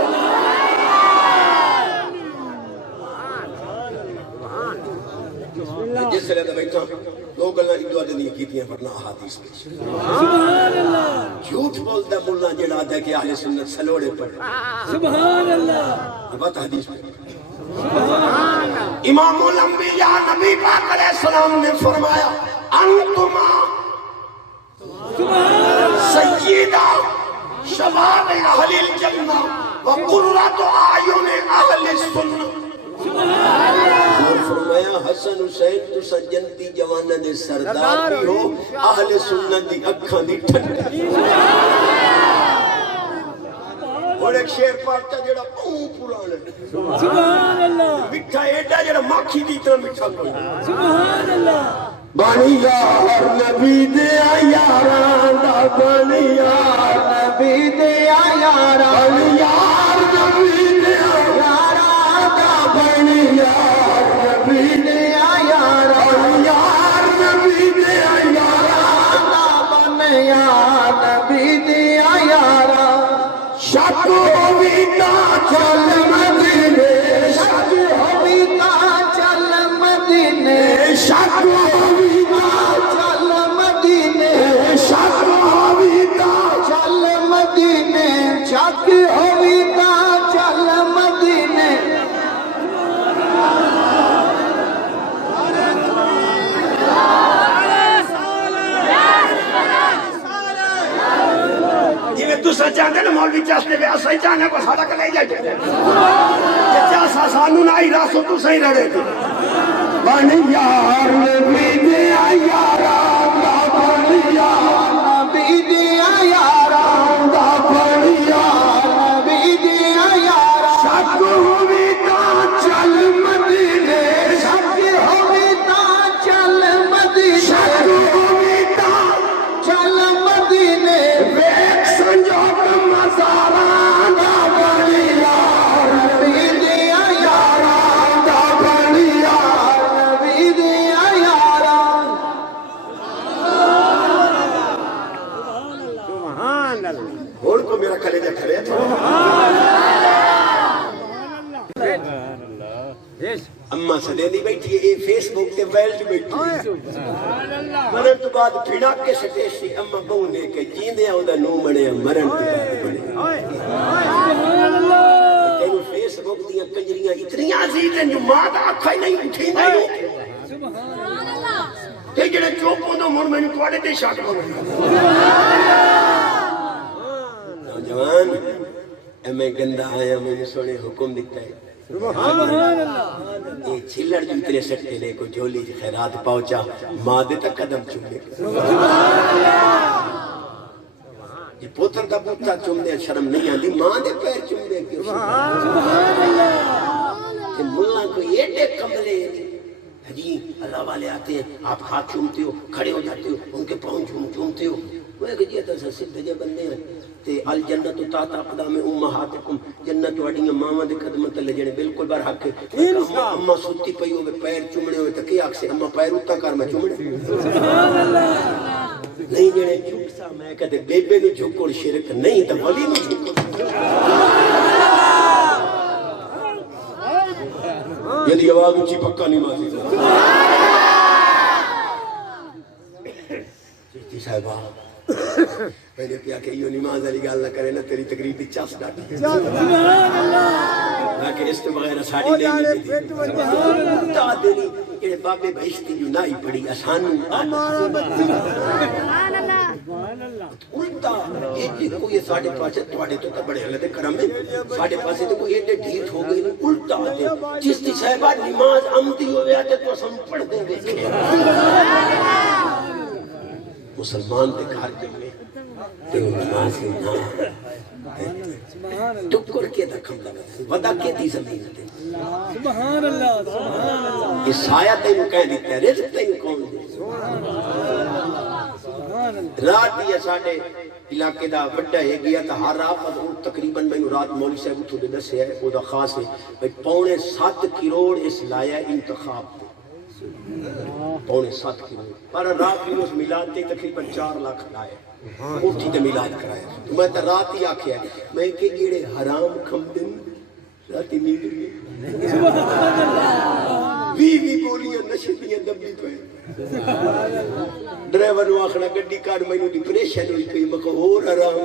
جس طرح دا بیٹھا دو گلاں ایک دو دنیا کیتیاں ورنہ احادیث میں سبحان اللہ جھوٹ بولتا مولا جڑا دے کہ اہل سنت سلوڑے پڑھے سبحان اللہ یہ بات حدیث میں امام الانبیاء نبی پاک علیہ السلام نے فرمایا انتما سیدہ شباب اہل الجنہ وقرۃ اعین اہل السنہ فرمایا حسن حسین تو سجنتی جوانہ دے سردار بھی ہو اہل سنت دی اکھاں دی ٹھنڈی اور ایک شیر پڑھتا جڑا پرانا سبحان اللہ میٹھا ایڈا جڑا مکھی دی طرح میٹھا کوئی سبحان اللہ بانی یار نبی دے یاراں دا بانی یار نبی دیا یارا بانی یار نبی دے یارا دا بانی یار نبی دے دیا یارا بانی یار نبی دے دا بن یا نبی دیا یارا شک ہووی تاں چل مدینے شک ہوئی تا چل مدینے شک ہووی تاں چل مدینے شک ہووی تاں چل مدینے شک ہوئی تا چل مدینے جی میں تسا چاہتے نا مولوی چاستے پہ اسا ہی چاہنے کو ساڑا کلے جائے یہ چاسا سانو نہ ہی راسو تو صحیح رڑے تھی بانی یار نبی دے یارا دا بانی یار نبی دیا یارا دا بانی یار نبی دیا یارا شک ہووی تاں چل مدینے شک ہوئی تا چل مدینے شک ہووی تاں چل مدینے ویک سنجوگ مزاراں دا بانی یار نبی دیا یارا دا بانی یار نبی دیا یارا سبحان اللہ اور کو میرا کلیجہ کھڑے تھا اما سدے نہیں بیٹھی ہے یہ فیس بک تے ویلڈ بیٹھی ہے مرن تو بعد پھڑا کے سٹے سی اما بہو نے کہ جیندے آؤں دا نو منے مرن تو بعد بنے تینو فیس بک دیا کنجریاں اتنی عزیز ہیں جو ماں دا آکھا ہی نہیں اٹھی نہیں تے جڑے چوپوں دو مر میں نے کوڑے تے شاک بھر نوجوان اے میں گندہ آیا میں نے سونے حکم دیتا ہے سبحان اللہ یہ چھلڑ جو اتنے سٹے لے کو جھولی جی خیرات پہنچا ماں دے تک قدم چومنے یہ پوتر دا پوتا چومنے شرم نہیں آندی ماں دے پیر چومنے کیوں کہ ملہ کو یہ ٹے کملے جی اللہ والے آتے ہیں آپ ہاتھ چومتے ہو کھڑے ہو جاتے ہو ان کے پاؤں چومتے ہو وہ ہے کہ جی ایسا سدھ جے بندے ہیں تے الجنت تحت اقدام امہاتکم جنت واڈیاں ماواں دے قدماں تے لجنے بالکل برحق ہے اما ستی پئی ہوے پیر چومنے ہوے تے کی آکھے اما پیر اُتا کر میں چومنے سبحان اللہ نہیں جڑے جھکسا میں کہتے بیبے نو جھکڑ شرک نہیں تے ولی نو جھکڑ یدی آواز اونچی پکا نہیں ماسی چیتی صاحبہ میں نے کیا کہ یہ نماز علی گال نہ کرے نا تیری تقریب بھی چاس ڈاٹی سبحان اللہ میں کہ اس تو بغیر ساڑی لے نہیں دی تا دینی یہ بابے بھیشتی جو نائی پڑی آسان الٹا ایڈی کوئی ساڑھے پاسے توڑے تو بڑے حلد کرم ہے ساڑھے پاسے تو کوئی ایڈے ڈھیٹ ہو گئی الٹا دے جس تی صاحبہ نماز عمدی ہو گیا تو سم پڑھ دیں گے مسلمان دے گھر کے میں تے نماز نہ ٹکر کے دا کھم لگا ودا کے دی زمین تے سبحان اللہ سبحان اللہ یہ سایہ تینوں کہہ دیتا ہے رزق تینوں کون دے رات یہ ساڑھے علاقے دا وڈا ہے گیا تا ہر رات تقریباً میں رات مولی صاحب اتھو دے دسے ہے وہ دا خاص ہے 7.5 کروڑ اس لایا انتخاب دے 7.5 کروڑ پر رات بھی اس میلاد تے تقریباً 4 لاکھ لائے اٹھی تے میلاد کرایا تو میں تا رات ہی آکھیا ہے میں کہ جیڑے حرام کھم دن راتی نیند گئی بھی بولیاں نشدیاں دبی پہ ڈرائیور نو آخنا گڈی کار مینوں ڈپریشن ہوئی پئی میں کہ اور حرام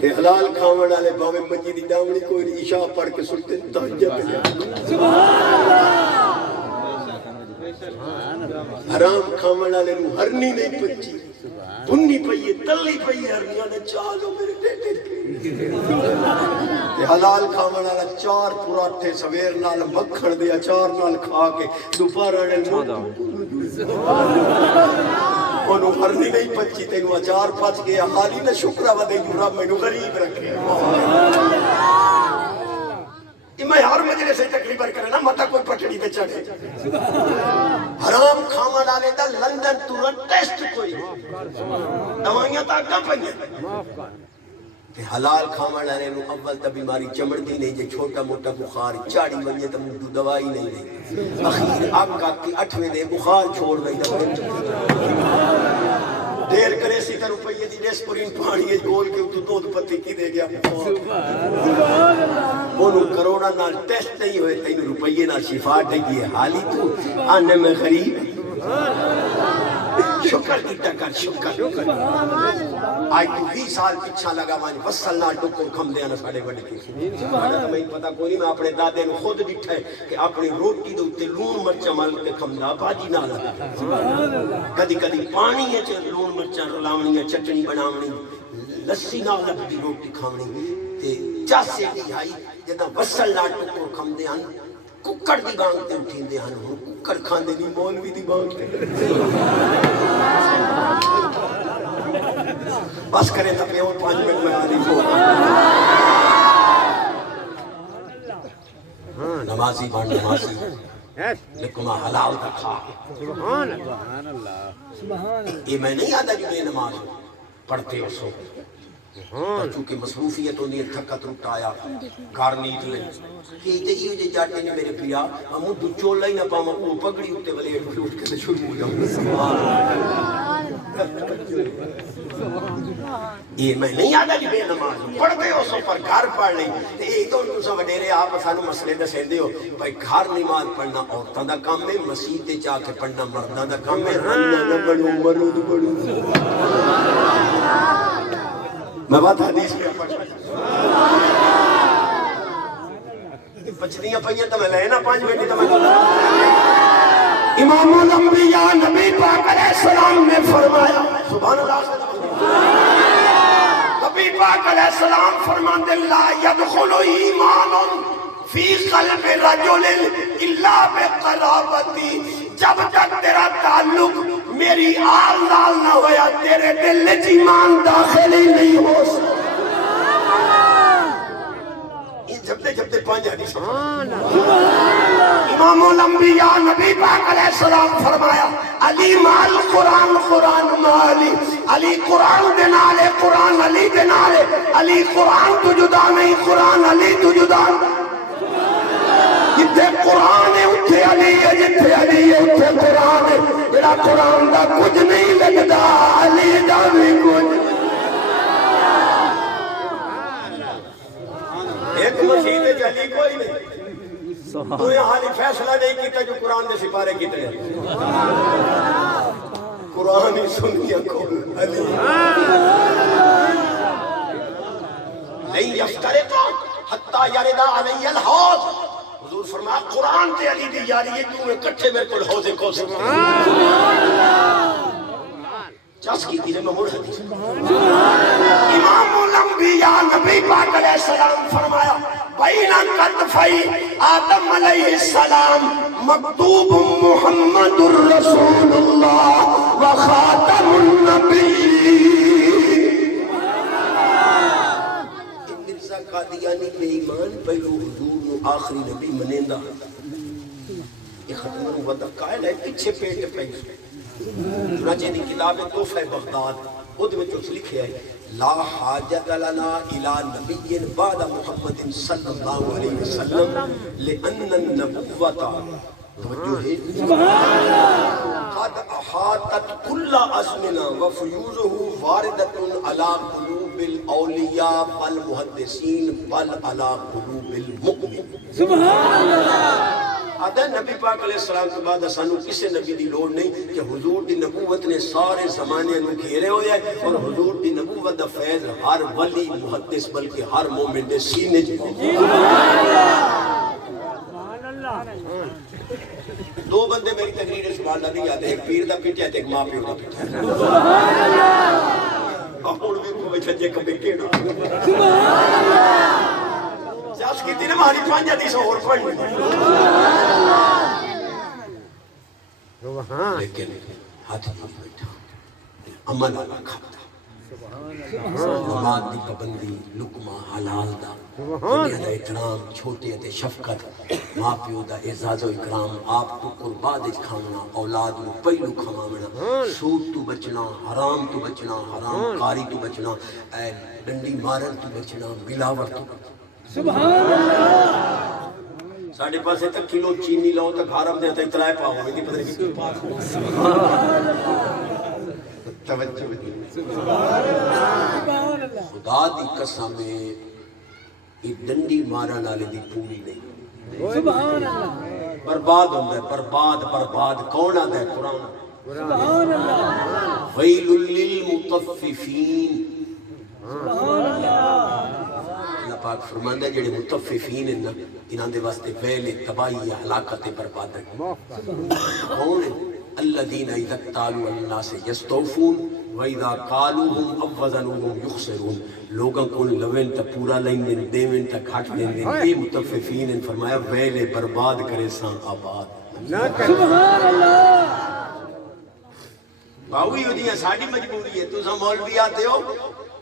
تے حلال کھاون والے باویں منجی دی دامنی کوئی نہیں عشاء پڑھ کے سنتے تہجد حرام کھاون والے نو ہرنی نہیں پچی بھنی پئی تلی پئی ہرنیاں نے چالو میرے ٹیٹے حلال کھاون والا 4 پراٹھے سویر نال مکھن دے اچار نال کھا کے دوپہر والے انہوں کرنی نہیں پچی تینوں اچار پچ گیا حالی نہ شکرہ ودے جو رب میں غریب رکھے میں ہر مجلے سے تقریباً کرے نا مطا کوئی پٹڑی پہ چڑھے حرام کھاما ڈالے دا لندن تورن ٹیسٹ کوئی دوائیاں تاک نہ پہنے حلال کھاما ڈالے نو اول تا بیماری چمڑ دی نہیں جے چھوٹا موٹا بخار چاڑی بنیے تا مجھو دوائی نہیں لیں اخیر آقا کی 8ویں دے بخار چھوڑ گئی دیر کرے سی تا روپیے دی ڈیسپورین پانی ہے گول کے تو دودھ پتی کی دے گیا بولو کرونا نال ٹیسٹ نہیں ہوئے تین روپیے نال شفا دے گئے حالی تو آنے میں غریب شکر دیتا کر شکر آج تو 20 سال پیچھا لگا مانی وصل نال ڈکر کھم دے آنا ساڑے بڑے کی میں پتا کوئی نہیں میں اپنے دادے نے خود دیٹھا ہے کہ اپنی روٹی دو تے لون مرچہ مل کے کھم دا باجی نہ لگا کدی کدی پانی ہے چاہے لون مرچہ رلاونی ہے چٹنی بناونی لسی نہ لگتی روٹی کھاونی تے چاسے دی آئی جدا وصل نال ڈکر کھم دے آنا ککڑ دی بانگ تے اٹھین دے آنا ککڑ کھان دے نہیں مولوی دی بانگ تے بس کرے تا پہ اور 5 منٹ میں آنے کو نمازی بان نمازی لیکن حلال کا کھا سبحان اللہ یہ میں نہیں آدھا جو بے نماز پڑھتے ہو سو چونکہ مصروفیت ہوندی ہے تھکت رکھایا گھر نیت لیں یہ جی ہو جے جاٹے نے میرے پیا ہم دو چولا ہی نہ پاما وہ پگڑی ہوتے ولیٹ پھر اٹھ کے شروع ہو جاؤں یہ میں نہیں آدھا جی بے نماز پڑھتے ہو سو پر گھر پڑھ لیں ایک تو انہوں سا وڈیرے آپ سانو مسئلے دے سیندے ہو بھائی گھر نماز پڑھنا عورتاں دا کام ہے مسیح تے جا کے پڑھنا مرداں دا کام ہے رنہ نہ بڑھو مرود بڑھو میں بات حدیث میں پڑھ پچھلیاں پہیاں تو میں لے نا 5 منٹ تو میں امام الانبیاء نبی پاک علیہ السلام نے فرمایا سبحان اللہ نبی پاک علیہ السلام فرماندے لا يدخل ایمان فی قلب رجل الا بقرابتی جب تک تیرا تعلق میری آل نال نہ ہویا تیرے دل وچ ایمان داخل ہی نہیں ہو سکتا جب تے 5 حدیث امام الانبیاء نبی پاک علیہ السلام فرمایا علی مال قرآن قرآن مالی علی قرآن دے نالے قرآن علی دے نالے علی قرآن تو جدا نہیں قرآن علی تو جدا جتھے قرآن ہے اتھے علی ہے جتھے علی ہے اتھے قرآن ہے جڑا قرآن دا کچھ نہیں لگدا علی دا بھی کچھ ایک مسیح علی کوئی نہیں تو یہ حالی فیصلہ نہیں کیتا جو قرآن دے سپارے کیتے ہیں قرآن ہی سنیا کون علی نہیں یفترقا حتی یردا علی الحوض حضور فرمایا قرآن تے علی دی یاری یہ کیوں اکٹھے میرے کو حوض کوثر چاس کی تیرے میں مڑ حدیث امام الانبیاء نبی پاک علیہ السلام فرمایا بین کتفی آدم علیہ السلام مکتوب محمد الرسول اللہ وخاتم النبی مرزا قادیانی بے ایمان پہلو حضور نو آخری نبی منیندہ یہ ختم وعدہ قائل ہے پیچھے پیٹ پہلے چنانچہ دی کتاب تحفہ بغداد خود میں جو لکھے ہے لا حاجت لنا الى نبی بعد محمد صلی اللہ علیہ وسلم لأن النبوة قد احاطت كل ازمنہ وفیوزہ واردۃ علی قلوب الاولیاء والمحدثین بل علی قلوب المؤمن سبحان اللہ آدھا نبی پاک علیہ السلام کے بعد سانو کسے نبی دی لوڑ نہیں کہ حضور دی نبوت نے سارے زمانے نو گھیرے ہوئے ہیں اور حضور دی نبوت دا فیض ہر ولی محدث بلکہ ہر مومن دے سینے دو بندے میری تقریر سبحان اللہ نہیں آتے ایک پیر دا پیٹیا ایک ماں پیو دا پیٹیا اور بھی کو بچے کبھی کیڑا چاس کی تیرے مہاری 5 حدیث اور پڑھنی لیکن ہاتھ نہیں بیٹھا عمل والا کھاتا نماز دی پابندی لقمہ حلال دا دنیا دا احترام چھوٹے تے شفقت ماں پیو دا اعزاز و اکرام آپ کو قربا دے کھانا اولاد نو پہلو کھواونا سود تو بچنا حرام تو بچنا حرام کاری تو بچنا اے ڈنڈی مارن تو بچنا ملاوٹ تو بچنا سبحان اللہ ساڑھے پاسے تک کلو چینی لاؤ تک حرام دے تک ترائے پاؤ میں پتہ نہیں کتنی پاک ہو توجہ خدا دی قسم یہ ڈنڈی مارن والے دی پوری نہیں سبحان اللہ برباد ہوتا ہے برباد برباد کون آتا ہے قرآن سبحان اللہ ویل للمطففین سبحان اللہ اللہ پاک فرماندا ہے جڑے مطففین ہیں نا انہاں دے واسطے ویل تباہی ہلاکت بربادی کون ہیں الذين اذا اكتالوا الناس يستوفون واذا قالوهم او وزنوهم يخسرون لوگوں کو لوین تا پورا لین دین دیوین تا گھٹ دین دین یہ متففین نے فرمایا ویل برباد کرے سان آباد سبحان اللہ باوی ہوندی ساڈی مجبوری ہے تساں مولوی آتے ہو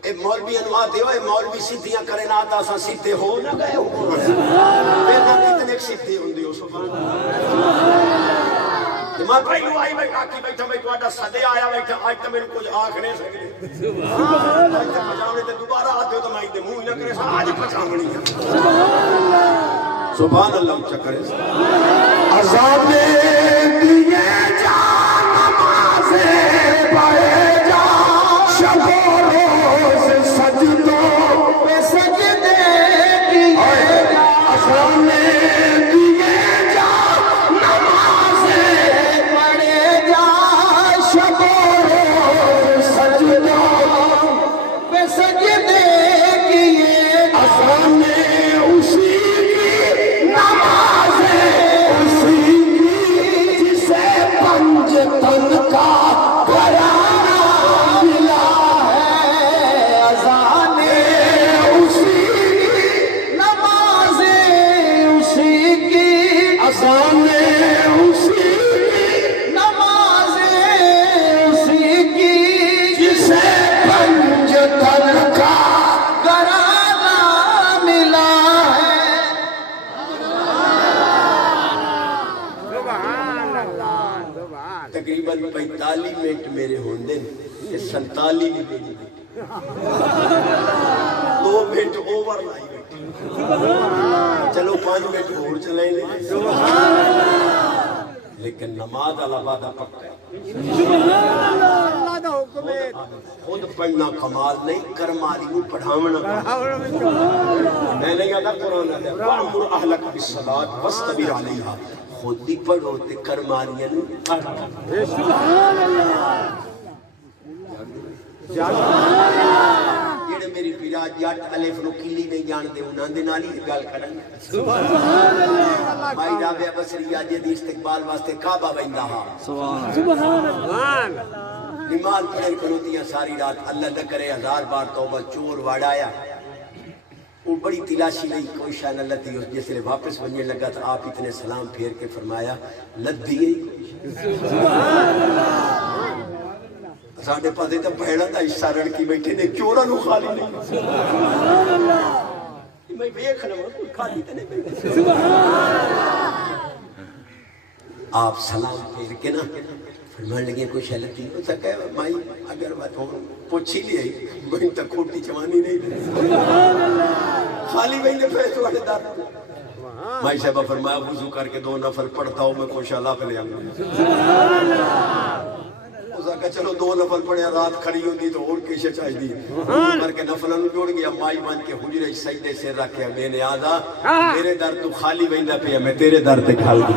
اے مولوی انواتے ہو اے مولوی سیدھیاں کرے نہ آتا اساں سیدھے ہو نہ گئے ہو پھر کتنے سیدھے ہوندے ہو سبحان اللہ میں پہلو آئی میں کاکی بیٹھا میں تو صدے آیا بیٹھا آج تو میرے کچھ آنکھ نہیں سکتے آج تو پچھاونے تے دوبارہ آتے ہو تو میں ایک دے منہ نہ کرے سا آج پچھاونی ہے سبحان اللہ چکرے عذاب دیے جا نمازیں پڑھے جا شب و روز سجدوں پہ سجدے کیے جا عذاب دیے جا نمازیں پڑھے جا شب و روز سجدوں پہ سجدے کیے عذاب اسی کی نمازیں اسی کی جسے پنجتن کا گھرانہ ملا ہے اذان اسی کی نمازیں اسی کی اذان اسی کی نمازیں اسی کی جسے پنجتن کا گھرانہ ملا ہے سبحان اللہ سبحان تقریباً 45 منٹ میرے ہوندے یہ 47 نہیں میری بیٹی 2 منٹ اوور لائی بیٹی چلو 5 منٹ اور چلائیں لیں لیکن نماز والا وعدہ پکا ہے اللہ دا حکم ہے خود پڑھنا کمال نہیں کرمالی کو پڑھاونا میں نہیں آتا قرآن ہے وَعْمُرْ أَهْلَكَ بِالصَّلَاةِ وَاسْتَبِرْ عَلَيْهَا خود بھی پڑھو تے کرمالیاں نو پڑھو سبحان اللہ جڑے میری پیرا جٹ الف نو کلی نہیں جان دے انہاں دے نال ہی گل کرن سبحان اللہ بھائی رابعہ بصری اج دی استقبال واسطے کعبہ ویندا ہا سبحان اللہ نماز پڑھن کھلوتیاں ساری رات اللہ نہ کرے 1000 بار توبہ چور واڑایا وہ بڑی تلاشی نہیں کوئی شان اللہ تھی جس نے واپس بننے لگا تو آپ اتنے سلام پھیر کے فرمایا لدھی ساڑھے پاسے تو بہڑا تھا اس سارن کی بیٹھے نے چورا نو خالی نہیں میں بیک لوں کوئی خالی تو نہیں بیٹھے آپ سلام پھیر کے نا فرمان لگے کوئی شہلت تھی تو سکے مائی اگر بات ہوں پوچھی لی آئی میں تک کھوٹی چوانی نہیں خالی میں نے پیسے والے دار مائی صاحبہ فرمایا وضو کر کے 2 نفل پڑھتا ہوں میں کوئی شالہ پہ لے آؤں اس کا چلو 2 نفل پڑھے رات کھڑی ہوتی تو اور کیسے چاہی دی کر کے نفلوں جوڑ گیا مائی بان کے حجرے سجدے سے رکھے میں نے آدھا میرے در تو خالی ویندہ پہ میں تیرے در تے کھال دی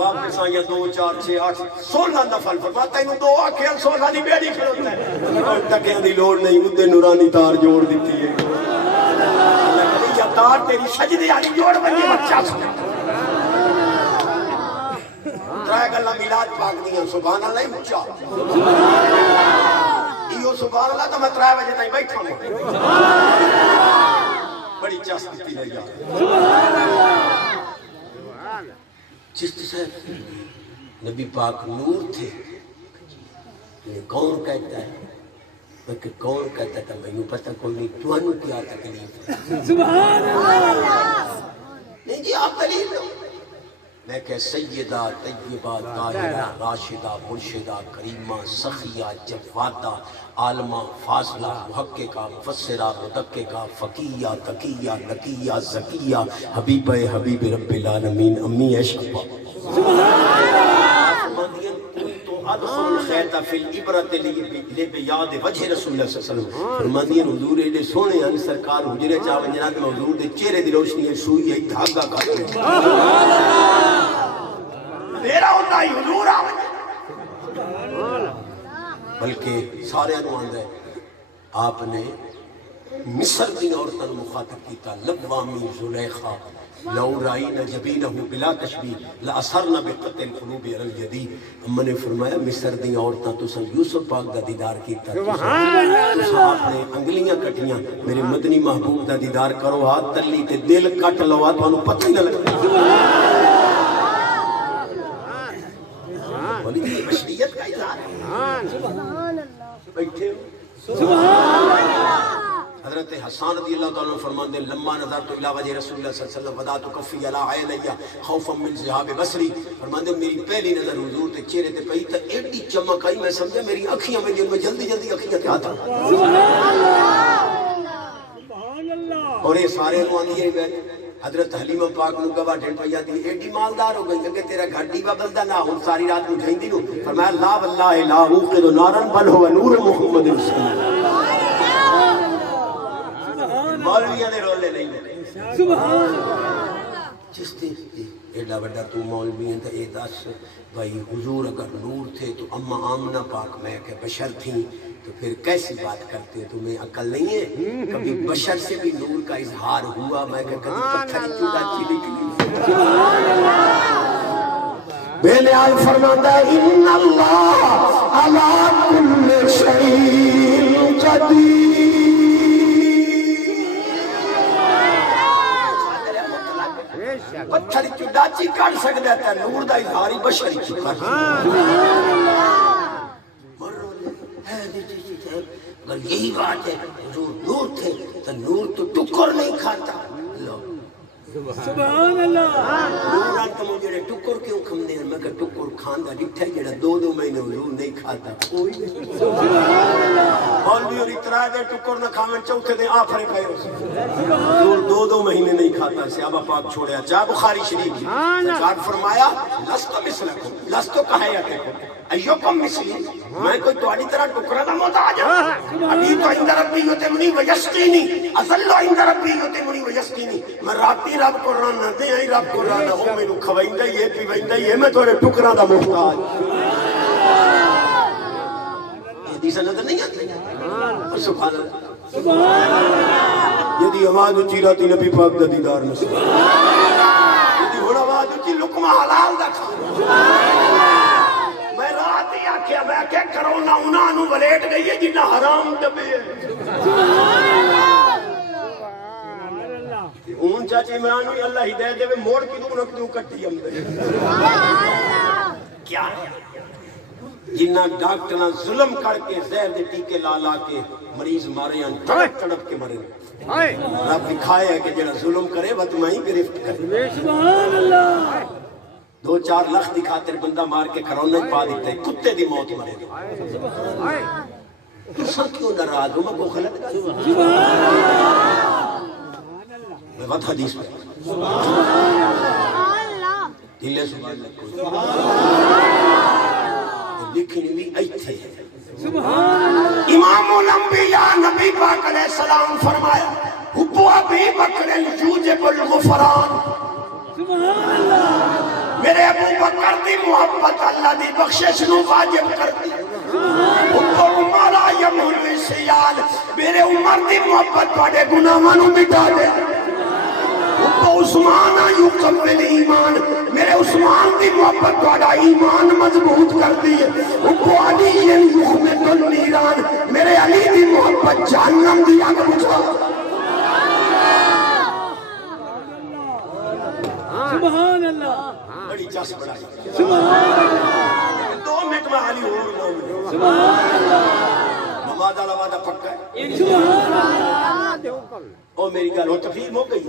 واپس آئیں 2 4 6 8 16 نفل فرماتا ہے 2 آنکھیں 16 دی بیڑی کھڑوتا ہے تکیں دی لوڑ نہیں مدے نورانی تار جوڑ دیتی ہے یا تار تیری سجدے آنی جوڑ بنی بچہ سنے ترائے گلہ میلاد پاک دیا سبحان اللہ ہی مچا ایو سبحان اللہ تو میں 3 بجے تائیں بیٹھا ہوں بڑی چاس دیتی ہے یار چشت صاحب نبی پاک نور تھے یہ کون کہتا ہے؟ میں کہ کون کہتا ہے؟ میں یوں پتہ کوئی نہیں، تمہیں کیا تکلیف ہے؟ سبحان اللہ نہیں جی آپ دلیل دو. میں کہ سیدہ طیبہ طاہرہ راشدہ مرشدہ کریمہ سخیہ جوادہ عالمہ فاضلہ محققہ مفسرہ مدققہ فقیہ تقیہ نقیہ زکیہ حبیبہ حبیب رب العالمین امی عشق ادخل الخیط فی العبرت لبیاض وجہ رسول اللہ صلی اللہ علیہ وسلم. فرماندی حضور ایڈے سونے ہیں سرکار حجرے چاہ ونجنا کہ حضور دے چہرے دی روشنی ہے سوئی ہے دھاگا کھاتے میرا ہوتا ہی حضور آوے. بلکہ سارے انوان دے آپ نے مصر دی عورتاں مخاطب کیتا لوامی زلیخا لو رائینا جبینہ بلا تشبیح لأثرنا بقتل قلوب الجدی. اماں نے فرمایا مصر دی عورتاں تو سن یوسف پاک دا دیدار کیتا تو آپ نے انگلیاں کٹیاں میرے مدنی محبوب دا دیدار کرو ہاتھ تلی تے دل کٹ لوا تو انہوں پتہ ہی نہ لگتا. بولی یہ بشریت کا اظہار ہے. بیٹھے حضرت حسان رضی اللہ تعالیٰ فرمان دے لما نظر تو الہ وجہ رسول اللہ صلی اللہ علیہ وسلم ودا تو کفی علی عینیہ خوفا من ذہاب بصری. فرمان دے میری پہلی نظر حضور تے چہرے تے پئی تا ایڈی چمک آئی میں سمجھا میری اکھیاں میں جن میں جلدی جلدی اکھیاں تے آتا اور یہ سارے نواندی ہے حضرت حلیمہ پاک نو گواہ ڈھنڈ پیا دی ایڈی مالدار ہو گئی کہ تیرا گھر ڈیبا بلدا نہ ہن ساری رات اٹھیں دی نو فرمایا لا واللہ لا اوقد نارا بل هو نور محمد رسول اللہ. مولویاں دے رولے نہیں لگے سبحان جس دے ایڈا بڑا تو مولوی ہیں تو اے دس بھائی حضور اگر نور تھے تو اما آمنہ پاک میں کہ بشر تھیں تو پھر کیسی بات کرتے ہیں؟ تمہیں عقل نہیں ہے؟ کبھی بشر سے بھی نور کا اظہار ہوا؟ میں کہ کبھی پتھر کیوں ڈاچی نکلی. بلیال فرماتا ہے ان اللہ علی کل شیء قدیر. پتھر کی ڈاچی کر سکتا ہے نور دا اظہاری بشری کی کر اگر یہی بات ہے حضور نور تھے تو نور تو ٹکر نہیں کھاتا. سبحان اللہ نور آن تو مجھے ٹکر کیوں کھمنے ہیں؟ میں کہ ٹکر کھاندہ ڈٹھا ہے جڑا دو مہینے حضور نہیں کھاتا کوئی نہیں. مولوی اور اترا دے ٹکر نہ کھاون چوتھے دے آفرے پہ حضور دو مہینے نہیں کھاتا. صحابہ پاک چھوڑیا جا بخاری شریف سرکار فرمایا لستو مثلکم لستو کہیتکم ایوکم مثلی میں کوئی تواڈی طرح ٹکرا دا محتاج ہوں. ابھی تو عند ربی یتمنی ویسقینی اصلو عند ربی یتمنی ویسقینی. میں راتی رب کو رانا دے آئی رب کو رانا ہوں میں نو کھوائندہ یہ پیوائندہ یہ میں تھوڑے ٹکرا دا محتاج. یہ دیسا نظر نہیں آتی؟ سبحان اللہ یہ دی آواز اچھی راتی نبی پاک دا دیدار میں یہ دی ہونا آواز اچھی لکمہ حلال دا کھا. میں رات ہی آکھیا میں کہ کرونا انہاں نو ولیٹ گئی ہے جنہ حرام دبے ہے. اون چاچی میں آنو اللہ ہدایت دے موڑ کی دوں رکھ دوں کٹی ہم دے کیا ہے جنہ ڈاکٹرہ ظلم کر کے زہر دے ٹیکے لا لا کے مریض مارے ہیں تڑپ تڑپ کے مرے رب دکھائے ہے کہ جنہ ظلم کرے وہ تمہیں گرفت کرے. سبحان اللہ 2-4 لکھ دکھاتے بندہ مار کے کرونا ہی پا دیتے ہیں کتے دی موت مرے تو سب کیوں ناراض ہوں میں کو غلط کر میں بات حدیث پہ دلے سبحان اللہ لکھنی بھی ایتھے امام الانبیاء نبی پاک علیہ السلام فرمایا حب ابی بکر یوجب الغفران. میرے ابو بکر دی محبت اللہ دی بخشش نو واجب کرتی. حب عمر یمحو السیئات میرے عمر دی محبت پاڑے گناہاں نو مٹا دے. حب عثمان یقوی ایمان میرے عثمان دی محبت پاڑا ایمان مضبوط کرتی ہے. حب علی یخمد النیران میرے علی دی محبت جہنم دی آگ بجھا. سبحان اللہ بڑی جس بڑھائی سبحان اللہ 2 منٹ ایک میں علی ہوں نماز والا وعدہ پکا ہے او میری گل ہو تفہیم ہو گئی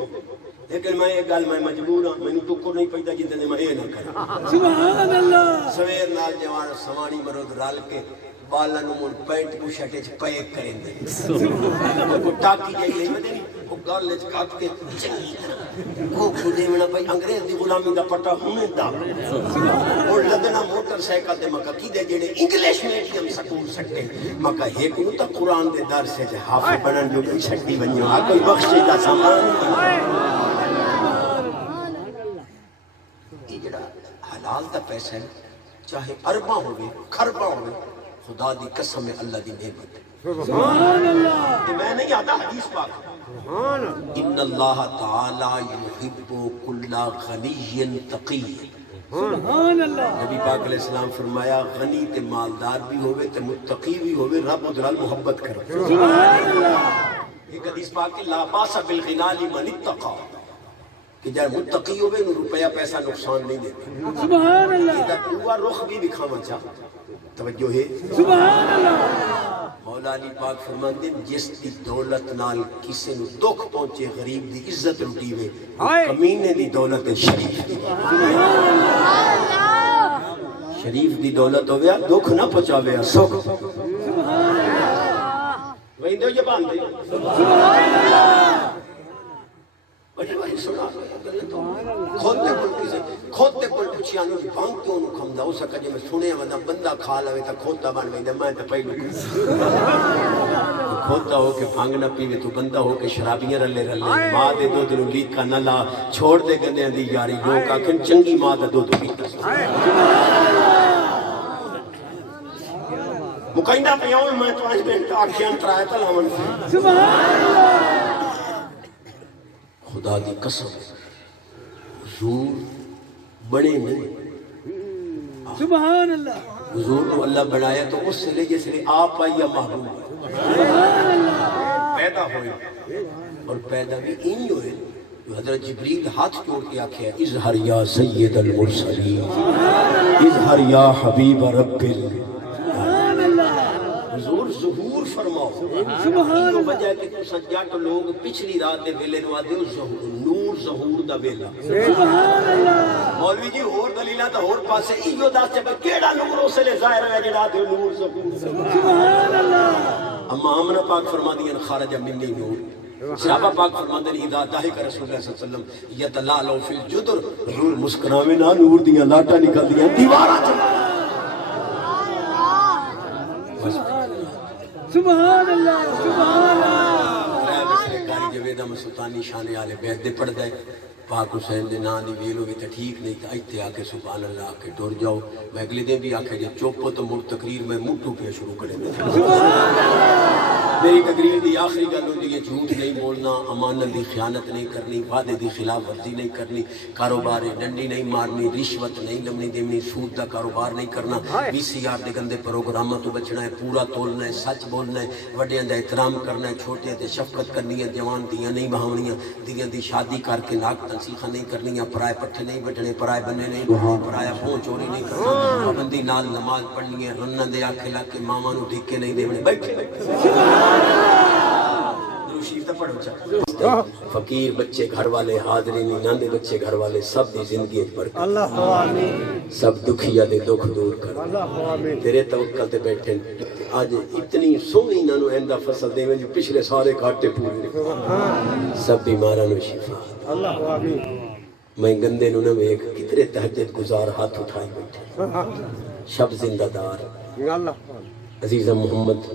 لیکن میں ایک گل میں مجبور ہوں میں ٹکر نہیں پیدا جتنے میں یہ نہ کروں سبحان اللہ سویر نال جوان سوانی مرود رل کے بالا نو من پینٹ کو شٹے چ پیک کریں دے کو ٹاکی جائی نہیں ودی وہ گل وچ کٹ کے چنگی طرح کو خودے میں بھائی انگریز دی غلامی دا پٹا ہونے دا اور لدنا موٹر سائیکل تے مکا کی دے جڑے انگلش میڈیم سکول سکتے مکا ایک نو تا قرآن دے درس وچ حافظ بنن جو کوئی چھٹی ونجو آ کوئی بخشے دا سامان یہ جڑا حلال دا پیسہ ہے چاہے ارباں ہوگے خرباں ہوگے خدا دی قسم ہے اللہ دی نعمت سبحان اللہ کہ میں نہیں آتا حدیث پاک ان اللہ تعالی یحب کل غنی تقی سبحان اللہ نبی پاک علیہ السلام فرمایا غنی تے مالدار بھی ہوئے تے متقی بھی ہوئے رب ادھرال محبت کرو سبحان اللہ ایک حدیث پاک کہ لا باس بالغنی لمن اتقى کہ جب متقی ہوئے انہوں روپیہ پیسہ نقصان نہیں دیتے سبحان اللہ یہ ہوا رخ بھی دکھاوا چاہ توجہ ہے سبحان اللہ مولا علی پاک فرماندے جس دی دولت نال کسی نو دکھ پہنچے غریب دی عزت لٹی وے کمینے دی دولت شریف دی شریف دی دولت ہویا دکھ نہ پہنچاوے سکھ وہیں دو یہ باندھے بڑی بڑی سنا کھوتے پر پچھیانوں کی بانگ کیوں نو کھمدا ہو سکا جے میں سنے ودا بندہ کھا لوے تا کھوتا بن ویندے میں تے پہلو کھوتا ہو کے بھنگ نہ پیوے تو بندہ ہو کے شرابیاں رلے رلے ماں دے دودھ نو لیکا نہ لا چھوڑ دے گندیاں دی یاری لوگ آکھن چنگی ماں دا دودھ پیتا مقیدہ پیاؤں میں تو آج بینٹ آکھیاں ترائے تلاون سبحان اللہ خدا دی قسم حضور بڑے نہیں سبحان اللہ حضور کو اللہ بنایا تو اس سے لے جیسے آپ آئی یا محبوب پیدا ہوئے اور پیدا بھی انہی ہوئے جو حضرت جبریل ہاتھ جوڑ کے آکھے اظہر یا سید المرسلین اظہر یا حبیب رب حضور ظہور فرماؤ سبحان یہ وجہ کہ تو سجا تو لوگ پچھلی رات دے ویلے نو آدے نور ظہور دا ویلا سبحان اللہ مولوی جی اور دلیلہ تا اور پاسے ایو دا چکے کیڑا نور اسے لے ظاہر ہے جڑا دے نور ظہور سبحان اللہ اما آمنہ پاک فرما دیا خارج منی نور صحابہ پاک فرما دیا اذا داہک رسول اللہ صلی اللہ علیہ وسلم یتلالو فی الجدر حضور مسکراوے نا نور دیا لاٹا نکل دیا دیوارہ چکا سبحان اللہ سبحان اللہ رہ بسرے کاری جویدہ مسلطانی شانے آلے بیت دے پڑھ دائے پاک حسین دے نان دی ویلو بھی تے ٹھیک نہیں تھا ایتے آکے سبحان اللہ آکے ڈور جاؤ میں اگلی دن بھی آکے جے چوپو تو مر تقریر میں مٹو پہ شروع کرے دے میری تقریر دی آخری گل ہوندی ہے جھوٹ نہیں بولنا امانت دی خیانت نہیں کرنی وعدے دی خلاف ورزی نہیں کرنی کاروبار ڈنڈی نہیں مارنی رشوت نہیں لمنی دیونی سود دا کاروبار نہیں کرنا وی سی آر دے گندے پروگراموں تو بچنا ہے پورا تولنا ہے سچ بولنا ہے وڈیاں دا احترام کرنا ہے چھوٹے تے شفقت کرنی ہے جوان دیاں نہیں بہاونیاں دیاں دی شادی کر کے ناک تنسیخہ نہیں کرنیاں پرائے پٹھے نہیں بٹھنے پرائے بننے نہیں پرایا پھون چوری نہیں کرنا پابندی نال نماز پڑھنی ہے رنن دے آکھے لا کے ماما نو دھکے نہیں دیونے بیٹھے شریف تا پڑھو چاہ فقیر بچے گھر والے حاضری نہیں ناندے بچے گھر والے سب دی زندگی برکت اللہ آمین سب دکھیا دے دکھ دور کر اللہ آمین تیرے توکل تے بیٹھے آج اتنی سونی نانو ایندہ فصل دے میں جو پچھلے سارے کھاٹے پورے سب بیمارہ نو شفا اللہ آمین میں گندے نو نو ایک کتنے تہجد گزار ہاتھ اٹھائے بیٹھے شب زندہ دار اللہ عزیزہ محمد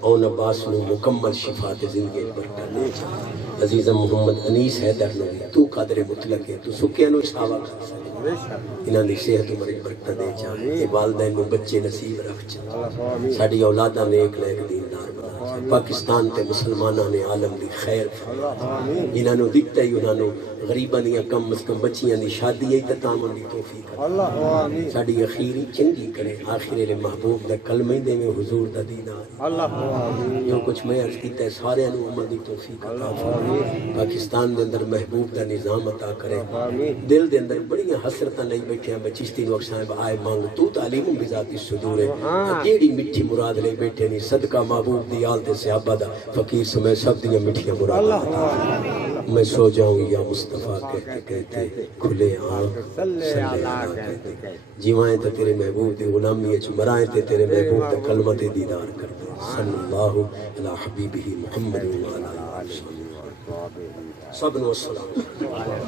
اون عباس نو مکمل شفا تے زندگی برکت دے جا عزیزہ محمد انیس حیدر نو تو قادر مطلق ہے تو سکیا نو شاوہ کھا سکے انہاں دی صحت عمر برکت دے جا اے والدین نو بچے نصیب رکھ جا ساڈی اولاداں نیک نیک دیندار بنا پاکستان تے مسلماناں نے عالم دی خیر فرمائے جنہاں نو دتا ہی انہاں نو غریباں دیاں کم از کم بچیاں دی شادی ہے تے تامن دی توفیق اللہ آمین ساڈی اخیری چنگی کرے آخر محبوب دا کلمہ دے میں حضور دا دیدار اللہ آمین جو کچھ میں عرض کیتا ہے سارے نو عمل دی توفیق عطا فرمائے پاکستان دے اندر محبوب دا نظام عطا کرے دل دے اندر بڑی حسرتاں لئی بیٹھے ہیں بچشتی نو صاحب آئے مانگ تو تعلیم بذات الصدور ہے کیڑی میٹھی مراد لئی بیٹھے نہیں صدقہ محبوب دی آل تے صحابہ دا فقیر سمے سب دیاں میٹھیاں مراد میں سو جاؤں یا مصطفیٰ کہتے کہتے کھلے آنکھ صلی اللہ کہتے جیوائیں تے تیرے محبوب دی غلامی اچ مرائیں تے تیرے محبوب دا کلمہ تے دیدار کرتے صلی اللہ علی حبیبہ محمد و علی آلہ وصحبہ سب نو السلام